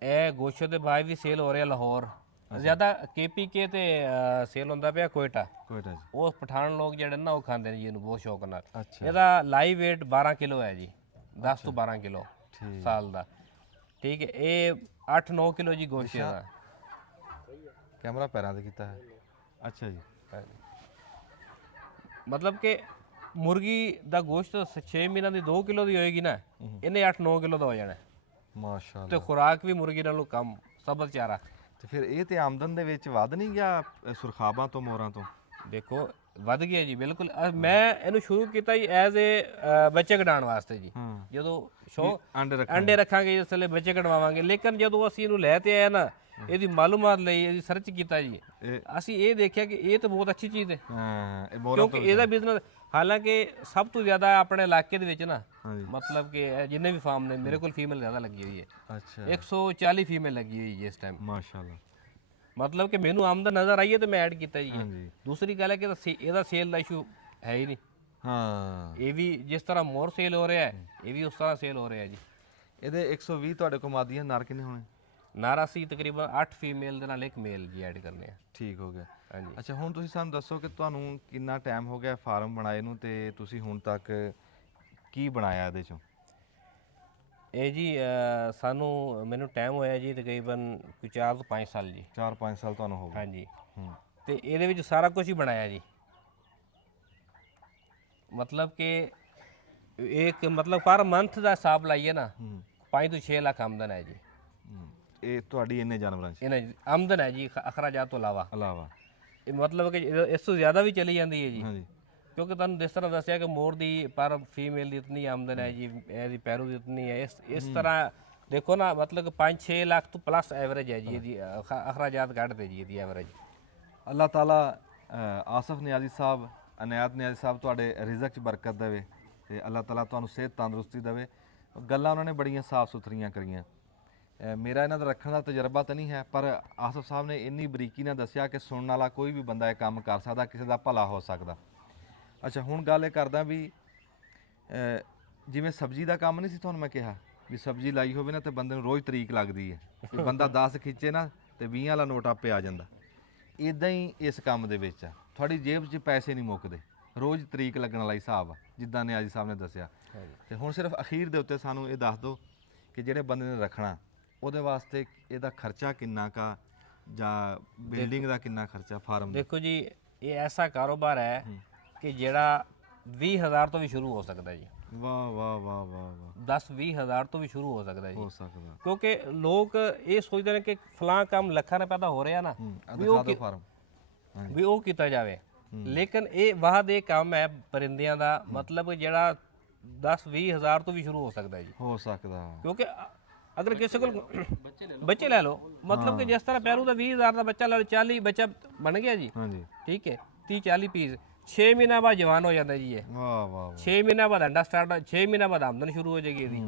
ਇਹ ਗੋਸ਼ਤ ਦੇ ਭਾਅ ਵੀ ਸੇਲ ਹੋ ਰਿਹਾ ਲਾਹੌਰ, ਜ਼ਿਆਦਾ KPK ਤੇ ਸੇਲ ਹੁੰਦਾ ਪਿਆ ਕੋਇਟਾ। ਕੋਇਟਾ ਜੀ। ਉਹ ਪਠਾਨ ਲੋਕ ਜਿਹੜੇ ਨਾ ਉਹ ਖਾਂਦੇ ਨੇ ਜੀ ਇਹਨੂੰ ਬਹੁਤ ਸ਼ੌਕ ਨਾਲ। ਅੱਛਾ। ਇਹਦਾ ਲਾਈਵ weight 12 ਕਿਲੋ ਹੈ ਜੀ, 10 ਤੋਂ 12 ਕਿਲੋ ਠੀਕ। ਸਾਲ ਦਾ। ਠੀਕ ਹੈ। ਇਹ 8-9 ਕਿਲੋ ਜੀ ਗੋਸ਼ਤ ਦਾ। ਕੈਮਰਾ ਪੈਰਾਂ ਤੇ ਕੀਤਾ ਹੈ। ਅੱਛਾ ਜੀ। ਮਤਲਬ ਕਿ ਮੁਰਗੀ ਦਾ ਗੋਸ਼ਤ 6 ਮਹੀਨਿਆਂ ਦੀ 2 ਕਿਲੋ ਦੀ ਹੋਏਗੀ ਨਾ, ਇਹਨੇ 8-9 ਕਿਲੋ ਦਾ ਹੋ ਜਾਣਾ। ਮਾਸ਼ਾਅੱਲਾ। ਤੇ ਖੁਰਾਕ ਵੀ ਮੁਰਗੀ ਨਾਲੋਂ ਕਮ, ਸਬਜ਼ ਚਾਰਾ। ਤੇ ਫਿਰ ਇਹ ਤੇ ਆਮਦਨ ਦੇ ਵਿੱਚ ਵੱਧ ਨਹੀਂ ਗਿਆ ਸੁਰਖਾਬਾਂ ਤੋਂ, ਮੋਰਾਂ ਤੋਂ? ਦੇਖੋ ਵੱਧ ਗਿਆ ਜੀ, ਬਿਲਕੁਲ। ਮੈਂ ਇਹਨੂੰ ਸ਼ੁਰੂ ਕੀਤਾ ਜੀ ਐਜ਼ ਬੱਚੇ ਕਢਾਉਣ ਵਾਸਤੇ ਜੀ। ਜਦੋਂ ਅੰਡੇ ਰੱਖਾਂਗੇ ਇਸ ਵੇਲੇ ਬੱਚੇ ਕਢਵਾਵਾਂਗੇ। ਲੇਕਿਨ ਜਦੋਂ ਅਸੀਂ ਇਹਨੂੰ ਲੈ ਤੇ ਆਏ ਨਾ, ਇਹਦੀ ਮਾਲੂਮਾਤ ਲਈ, ਇਹਦੀ ਸਰਚ ਕੀਤਾ ਜੀ, ਅਸੀਂ ਇਹ ਦੇਖਿਆ ਕਿ ਇਹ ਤਾਂ ਬਹੁਤ ਅੱਛੀ ਚੀਜ਼ ਹੈ। ਕਿਉਂਕਿ ਇਹਦਾ ਬਿਜ਼ਨਸ, ਹਾਲਾਂਕਿ ਸਭ ਤੋਂ ਜ਼ਿਆਦਾ ਆਪਣੇ ਇਲਾਕੇ ਦੇ ਵਿੱਚ ਨਾ, ਮਤਲਬ ਕਿ ਜਿੰਨੇ ਵੀ ਫਾਰਮ ਨੇ, ਮੇਰੇ ਕੋਲ ਫੀਮੇਲ ਜ਼ਿਆਦਾ ਲੱਗੀ ਹੋਈ ਹੈ। ਅੱਛਾ। 140 ਫੀਮੇਲ ਲੱਗੀ ਹੋਈ ਹੈ ਇਸ ਟਾਈਮ। ਮਾਸ਼ਾਅੱਲਾ। ਮਤਲਬ ਕਿ ਮੈਨੂੰ ਆਮਦਨ ਨਜ਼ਰ ਆਈ ਹੈ ਤੇ ਮੈਂ ਐਡ ਕੀਤਾ ਜੀ। ਦੂਸਰੀ ਗੱਲ ਹੈ ਕਿ ਇਹਦਾ ਸੇਲ ਦਾ ਇਸ਼ੂ ਹੈ ਹੀ ਨਹੀਂ। ਹਾਂ। ਇਹ ਵੀ ਜਿਸ ਤਰ੍ਹਾਂ ਮੋਰ ਸੇਲ ਹੋ ਰਿਹਾ ਹੈ, ਇਹ ਵੀ ਉਸ ਤਰ੍ਹਾਂ ਸੇਲ ਹੋ ਰਿਹਾ ਜੀ। ਇਹਦੇ 120 ਤੁਹਾਡੇ ਕੋਲ ਮਾਦੀਆਂ, ਨਰ ਕਿੰਨੇ ਹੋਣੇ? ਨਾਰਾ ਸੀ ਤਕਰੀਬਨ 8 ਫੀਮੇਲ ਦੇ ਨਾਲ 1 ਮੇਲ ਜੀ ਐਡ ਕਰਨੇ ਆ। ਠੀਕ ਹੋ ਗਿਆ। ਹਾਂਜੀ। ਅੱਛਾ, ਹੁਣ ਤੁਸੀਂ ਸਾਨੂੰ ਦੱਸੋ ਕਿ ਤੁਹਾਨੂੰ ਕਿੰਨਾ ਟਾਈਮ ਹੋ ਗਿਆ ਫਾਰਮ ਬਣਾਏ ਨੂੰ, ਤੇ ਤੁਸੀਂ ਹੁਣ ਤੱਕ ਕੀ ਬਣਾਇਆ ਇਹਦੇ ਚੋਂ? ਇਹ ਜੀ ਮੈਨੂੰ ਟਾਈਮ ਹੋਇਆ ਜੀ ਤਕਰੀਬਨ 4 ਤੋਂ 5 ਸਾਲ ਜੀ। 4-5 ਸਾਲ ਤੁਹਾਨੂੰ ਹੋ ਗਏ? ਹਾਂਜੀ। ਤੇ ਇਹਦੇ ਵਿੱਚ ਸਾਰਾ ਕੁਝ ਹੀ ਬਣਾਇਆ ਜੀ। ਮਤਲਬ ਕਿ ਇੱਕ ਮਤਲਬ ਪਰ ਮੰਥ ਦਾ ਹਿਸਾਬ ਲਾਈਏ ਨਾ, 5 ਤੋਂ 6 ਲੱਖ ਆਮਦਨ ਹੈ ਜੀ। ਇਹ ਤੁਹਾਡੀ ਇੰਨੇ ਜਾਨਵਰਾਂ 'ਚ ਇਹਨਾਂ ਆਮਦਨ ਹੈ ਜੀ, ਅਖਰਾਜਾਤ ਤੋਂ ਇਲਾਵਾ। ਇਹ ਮਤਲਬ ਕਿ ਇਸ ਤੋਂ ਜ਼ਿਆਦਾ ਵੀ ਚਲੀ ਜਾਂਦੀ ਹੈ ਜੀ। ਹਾਂਜੀ। ਕਿਉਂਕਿ ਤੁਹਾਨੂੰ ਜਿਸ ਤਰ੍ਹਾਂ ਦੱਸਿਆ ਕਿ ਮੋਰ ਦੀ ਪਰ ਫੀਮੇਲ ਦੀ ਇਤਨੀ ਆਮਦਨ ਹੈ ਜੀ, ਇਹਦੀ ਪੈਰੂ ਦੀ ਇਤਨੀ ਹੈ। ਇਸ ਤਰ੍ਹਾਂ ਦੇਖੋ ਨਾ, ਮਤਲਬ ਕਿ 5-6 ਲੱਖ ਤੋਂ ਪਲੱਸ ਐਵਰੇਜ ਹੈ ਜੀ ਇਹਦੀ, ਅਖਰਾਜਾਤ ਕੱਢਦੇ ਜੀ ਇਹਦੀ ਐਵਰੇਜ। ਅੱਲਾਹ ਤਾਲਾ ਆਸਫ ਨਿਆਜ਼ੀ ਸਾਹਿਬ, ਅਨਾਇਤ ਨਿਆਜ਼ੀ ਸਾਹਿਬ ਤੁਹਾਡੇ ਰਿਜ਼ਕ 'ਚ ਬਰਕਤ ਦੇਵੇ, ਤੇ ਅੱਲਾਹ ਤਾਲਾ ਤੁਹਾਨੂੰ ਸਿਹਤ ਤੰਦਰੁਸਤੀ ਦੇਵੇ। ਗੱਲਾਂ ਉਹਨਾਂ ਨੇ ਬੜੀਆਂ ਸਾਫ਼ ਸੁਥਰੀਆਂ ਕਰੀਆਂ। ਮੇਰਾ ਇਹਨਾਂ ਦਾ ਰੱਖਣ ਦਾ ਤਜਰਬਾ ਤਾਂ ਨਹੀਂ ਹੈ, ਪਰ ਆਸਫ ਸਾਹਿਬ ਨੇ ਇੰਨੀ ਬਰੀਕੀ ਨਾਲ ਦੱਸਿਆ ਕਿ ਸੁਣਨ ਵਾਲਾ ਕੋਈ ਵੀ ਬੰਦਾ ਇਹ ਕੰਮ ਕਰ ਸਕਦਾ, ਕਿਸੇ ਦਾ ਭਲਾ ਹੋ ਸਕਦਾ। ਅੱਛਾ, ਹੁਣ ਗੱਲ ਇਹ ਕਰਦਾ ਵੀ ਜਿਵੇਂ ਸਬਜ਼ੀ ਦਾ ਕੰਮ ਨਹੀਂ ਸੀ ਤੁਹਾਨੂੰ ਮੈਂ ਕਿਹਾ ਵੀ ਸਬਜ਼ੀ ਲਾਈ ਹੋਵੇ ਨਾ ਤੇ ਬੰਦੇ ਨੂੰ ਰੋਜ਼ ਤਰੀਕ ਲੱਗਦੀ ਹੈ, ਵੀ ਬੰਦਾ 10 ਖਿੱਚੇ ਨਾ ਤੇ 20 ਵਾਲਾ ਨੋਟ ਆਪੇ ਆ ਜਾਂਦਾ। ਇਦਾਂ ਹੀ ਇਸ ਕੰਮ ਦੇ ਵਿੱਚ ਆ, ਤੁਹਾਡੀ ਜੇਬ 'ਚ ਪੈਸੇ ਨਹੀਂ ਮੁੱਕਦੇ, ਰੋਜ਼ ਤਰੀਕ ਲੱਗਣ ਵਾਲਾ ਹਿਸਾਬ ਆ, ਜਿੱਦਾਂ ਨਿਆਜ਼ੀ ਸਾਹਿਬ ਨੇ ਦੱਸਿਆ। ਤੇ ਹੁਣ ਸਿਰਫ ਅਖੀਰ ਦੇ ਉੱਤੇ ਸਾਨੂੰ ਇਹ ਦੱਸ ਦਿਓ ਕਿ ਜਿਹੜੇ ਬੰਦੇ ਨੇ ਰੱਖਣਾ ਉਹਦੇ ਵਾਸਤੇ ਇਹਦਾ ਖਰਚਾ ਕਿੰਨਾ ਕਾ, ਜਾਂ ਬਿਲਡਿੰਗ ਦਾ ਕਿੰਨਾ ਖਰਚਾ ਫਾਰਮ? ਦੇਖੋ ਜੀ, ਇਹ ਐਸਾ ਕਾਰੋਬਾਰ ਹੈ ਕਿ ਜਿਹੜਾ 20,000 ਤੋਂ ਵੀ ਸ਼ੁਰੂ ਹੋ ਸਕਦਾ ਜੀ। ਵਾਹ ਵਾਹ ਵਾਹ ਵਾਹ ਵਾਹ। 10-20 ਹਜ਼ਾਰ ਤੋਂ ਵੀ ਸ਼ੁਰੂ ਹੋ ਸਕਦਾ ਜੀ। ਹੋ ਸਕਦਾ। ਕਿਉਂਕਿ ਲੋਕ ਇਹ ਸੋਚਦੇ ਨੇ ਕਿ ਫਲਾਂ ਕੰਮ ਲੱਖਾਂ ਰੁਪਏ ਦਾ ਹੋ ਰਿਹਾ ਨਾ, ਵੀ ਉਹ ਕੀਤਾ ਜਾਵੇ। ਲੇਕਿਨ ਇਹ ਵਾਹਦ ਇਹ ਕੰਮ ਹੈ ਪਰਿੰਦਿਆਂ ਦਾ, ਮਤਲਬ ਜਿਹੜਾ 10-20 ਹਜ਼ਾਰ ਤੋਂ ਵੀ ਸ਼ੁਰੂ ਹੋ ਸਕਦਾ ਜੀ। ਹੋ ਸਕਦਾ। ਕਿਉਂਕਿ ਅਗਰ ਕਿਸੇ ਕੋਲ ਬੱਚੇ ਲੈ ਲਓ, ਮਤਲਬ ਕਿ ਜਿਸ ਤਰ੍ਹਾਂ ਪੈਰੂ ਦਾ 20,000 ਦਾ ਬੱਚਾ ਲੈ ਲਓ, 40 ਬੱਚਾ ਬਣ ਗਿਆ ਜੀ। ਹਾਂਜੀ। ਠੀਕ ਹੈ, 30-40 ਪੀਸ 6 ਮਹੀਨਿਆਂ ਬਾਅਦ ਜਵਾਨ ਹੋ ਜਾਂਦਾ ਜੀ ਇਹ। ਵਾਹ ਵਾਹ। 6 ਮਹੀਨਿਆਂ ਬਾਅਦ ਅੰਡਾ ਸਟਾਰਟ, 6 ਮਹੀਨਿਆਂ ਬਾਅਦ ਆਮਦਨ ਸ਼ੁਰੂ ਹੋ ਜਾਏਗੀ ਇਹਦੀ।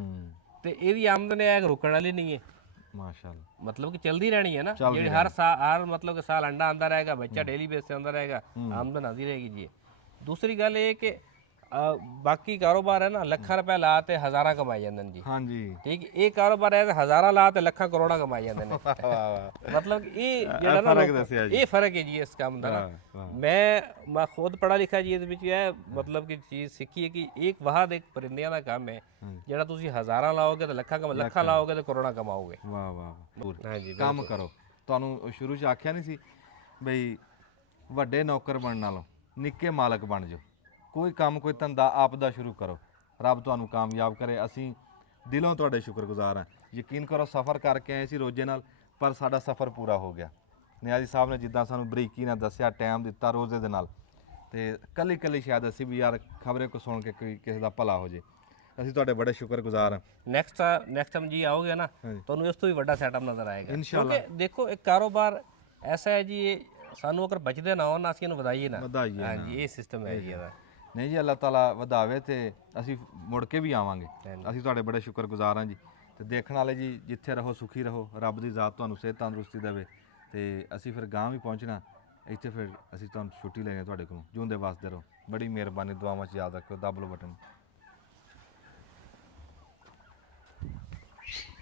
ਤੇ ਇਹਦੀ ਆਮਦਨ ਹੈ ਰੁਕਣ ਵਾਲੀ ਨਹੀਂ ਹੈ। ਮਾਸ਼ਾਅੱਲਾ। ਮਤਲਬ ਕਿ ਚਲਦੀ ਰਹਿਣੀ ਹੈ ਨਾ, ਜਿਹੜੀ ਹਰ ਮਤਲਬ ਕਿ ਸਾਲ ਅੰਡਾ ਆਂਦਾ ਰਹੇਗਾ, ਬੱਚਾ ਡੇਲੀ ਬੇਸ ਤੇ ਆਂਦਾ ਰਹੇਗਾ, ਆਮਦਨ ਆਂਦੀ ਰਹੇਗੀ ਜੀ। ਦੂਸਰੀ ਗੱਲ ਇਹ ਕਿ ਬਾਕੀ ਕਾਰੋਬਾਰ ਹੈ ਨਾ ਲੱਖਾਂ ਰੁਪਏ ਲਾ ਤੇ ਹਜ਼ਾਰਾਂ ਕਮਾਈ ਜਾਂਦੇ ਨੇ ਜੀ ਹਾਂਜੀ ਠੀਕ ਇਹ ਕਾਰੋਬਾਰ ਹੈ ਹਜ਼ਾਰਾਂ ਲਾ ਤੇ ਲੱਖਾਂ ਕਰੋੜਾਂ ਕਮਾਈ ਜਾਂਦੇ ਨੇ ਵਾਹ ਵਾਹ ਮਤਲਬ ਕਿ ਇਹ ਜਿਹੜਾ ਨਾ ਫਰਕ ਦੱਸਿਆ ਜੀ ਇਹ ਫਰਕ ਹੈ ਜੀ ਇਸ ਕੰਮ ਦਾ ਨਾ ਮੈਂ ਖੁਦ ਪੜ੍ਹਾ ਲਿਖਿਆ ਜੀ ਇਹਦੇ ਵਿੱਚ ਇਹ ਮਤਲਬ ਕਿ ਚੀਜ਼ ਸਿੱਖੀ ਹੈ ਕਿ ਇੱਕ ਵਾਹਦ ਇੱਕ ਪਰਿੰਦਿਆਂ ਦਾ ਕੰਮ ਹੈ ਜਿਹੜਾ ਤੁਸੀਂ ਹਜ਼ਾਰਾਂ ਲਾਓਗੇ ਤੇ ਲੱਖਾਂ ਲਾਓਗੇ ਤੇ ਕਰੋੜਾਂ ਕਮਾਓਗੇ ਵਾਹ ਵਾਹ ਹਾਂਜੀ ਕੰਮ ਕਰੋ ਤੁਹਾਨੂੰ ਸ਼ੁਰੂ 'ਚ ਆਖਿਆ ਨਹੀਂ ਸੀ ਬਈ ਵੱਡੇ ਨੌਕਰ ਬਣਨ ਨਾਲੋਂ ਨਿੱਕੇ ਮਾਲਕ ਬਣ ਜਾਓ ਕੋਈ ਕੰਮ ਕੋਈ ਧੰਦਾ ਆਪ ਦਾ ਸ਼ੁਰੂ ਕਰੋ ਰੱਬ ਤੁਹਾਨੂੰ ਕਾਮਯਾਬ ਕਰੇ ਅਸੀਂ ਦਿਲੋਂ ਤੁਹਾਡੇ ਸ਼ੁਕਰਗੁਜ਼ਾਰ ਹਾਂ ਯਕੀਨ ਕਰੋ ਸਫ਼ਰ ਕਰਕੇ ਆਏ ਸੀ ਰੋਜ਼ੇ ਨਾਲ ਪਰ ਸਾਡਾ ਸਫ਼ਰ ਪੂਰਾ ਹੋ ਗਿਆ ਨਿਆਜ਼ੀ ਸਾਹਿਬ ਨੇ ਜਿੱਦਾਂ ਸਾਨੂੰ ਬਰੀਕੀ ਨਾਲ ਦੱਸਿਆ ਟਾਈਮ ਦਿੱਤਾ ਰੋਜ਼ੇ ਦੇ ਨਾਲ ਤੇ ਕੱਲੀ ਸ਼ਾਇਦ ਅਸੀਂ ਵੀ ਯਾਰ ਖਬਰੇ ਕੋ ਸੁਣ ਕੇ ਕੋਈ ਕਿਸੇ ਦਾ ਭਲਾ ਹੋ ਜੇ ਅਸੀਂ ਤੁਹਾਡੇ ਬੜੇ ਸ਼ੁਕਰਗੁਜ਼ਾਰ ਹਾਂ ਨੈਕਸਟ ਟਾਈਮ ਜੀ ਆਓਗੇ ਨਾ ਤੁਹਾਨੂੰ ਇਸ ਤੋਂ ਵੀ ਵੱਡਾ ਸੈਟਅਪ ਨਜ਼ਰ ਆਏਗਾ ਇਨਸ਼ਾਅੱਲਾ ਕਿਉਂਕਿ ਦੇਖੋ ਇੱਕ ਕਾਰੋਬਾਰ ਐਸਾ ਹੈ ਜੀ ਇਹ ਸਾਨੂੰ ਅਗਰ ਬਚਦੇ ਨਾ ਹੋਣ ਨਾ ਅਸੀਂ ਇਹਨੂੰ ਵਧਾਈਏ ਨਾ ਵਧਾਈਏ ਹਾਂਜੀ ਇਹ ਸਿਸਟਮ ਹੈ ਜੀ ਇਹਦਾ ਨਹੀਂ ਜੀ ਅੱਲਾਹ ਤਾਲਾ ਵਧਾਵੇ ਤੇ ਅਸੀਂ ਮੁੜ ਕੇ ਵੀ ਆਵਾਂਗੇ ਅਸੀਂ ਤੁਹਾਡੇ ਬੜੇ ਸ਼ੁਕਰਗੁਜ਼ਾਰ ਹਾਂ ਜੀ ਤੇ ਦੇਖਣ ਵਾਲੇ ਜੀ ਜਿੱਥੇ ਰਹੋ ਸੁਖੀ ਰਹੋ ਰੱਬ ਦੀ ਜ਼ਾਤ ਤੁਹਾਨੂੰ ਸਿਹਤ ਤੰਦਰੁਸਤੀ ਦੇਵੇ ਤੇ ਅਸੀਂ ਫਿਰ ਗਾਂ ਵੀ ਪਹੁੰਚਣਾ ਇੱਥੇ ਫਿਰ ਅਸੀਂ ਤੁਹਾਨੂੰ ਛੁੱਟੀ ਲੈਣੀ ਤੁਹਾਡੇ ਕੋਲੋਂ ਜਿਉਂਦੇ ਵਸਦੇ ਰਹੋ ਬੜੀ ਮਿਹਰਬਾਨੀ ਦੁਆਵਾਂ 'ਚ ਯਾਦ ਰੱਖਿਓ ਦਬ ਲਓ ਬਟਨ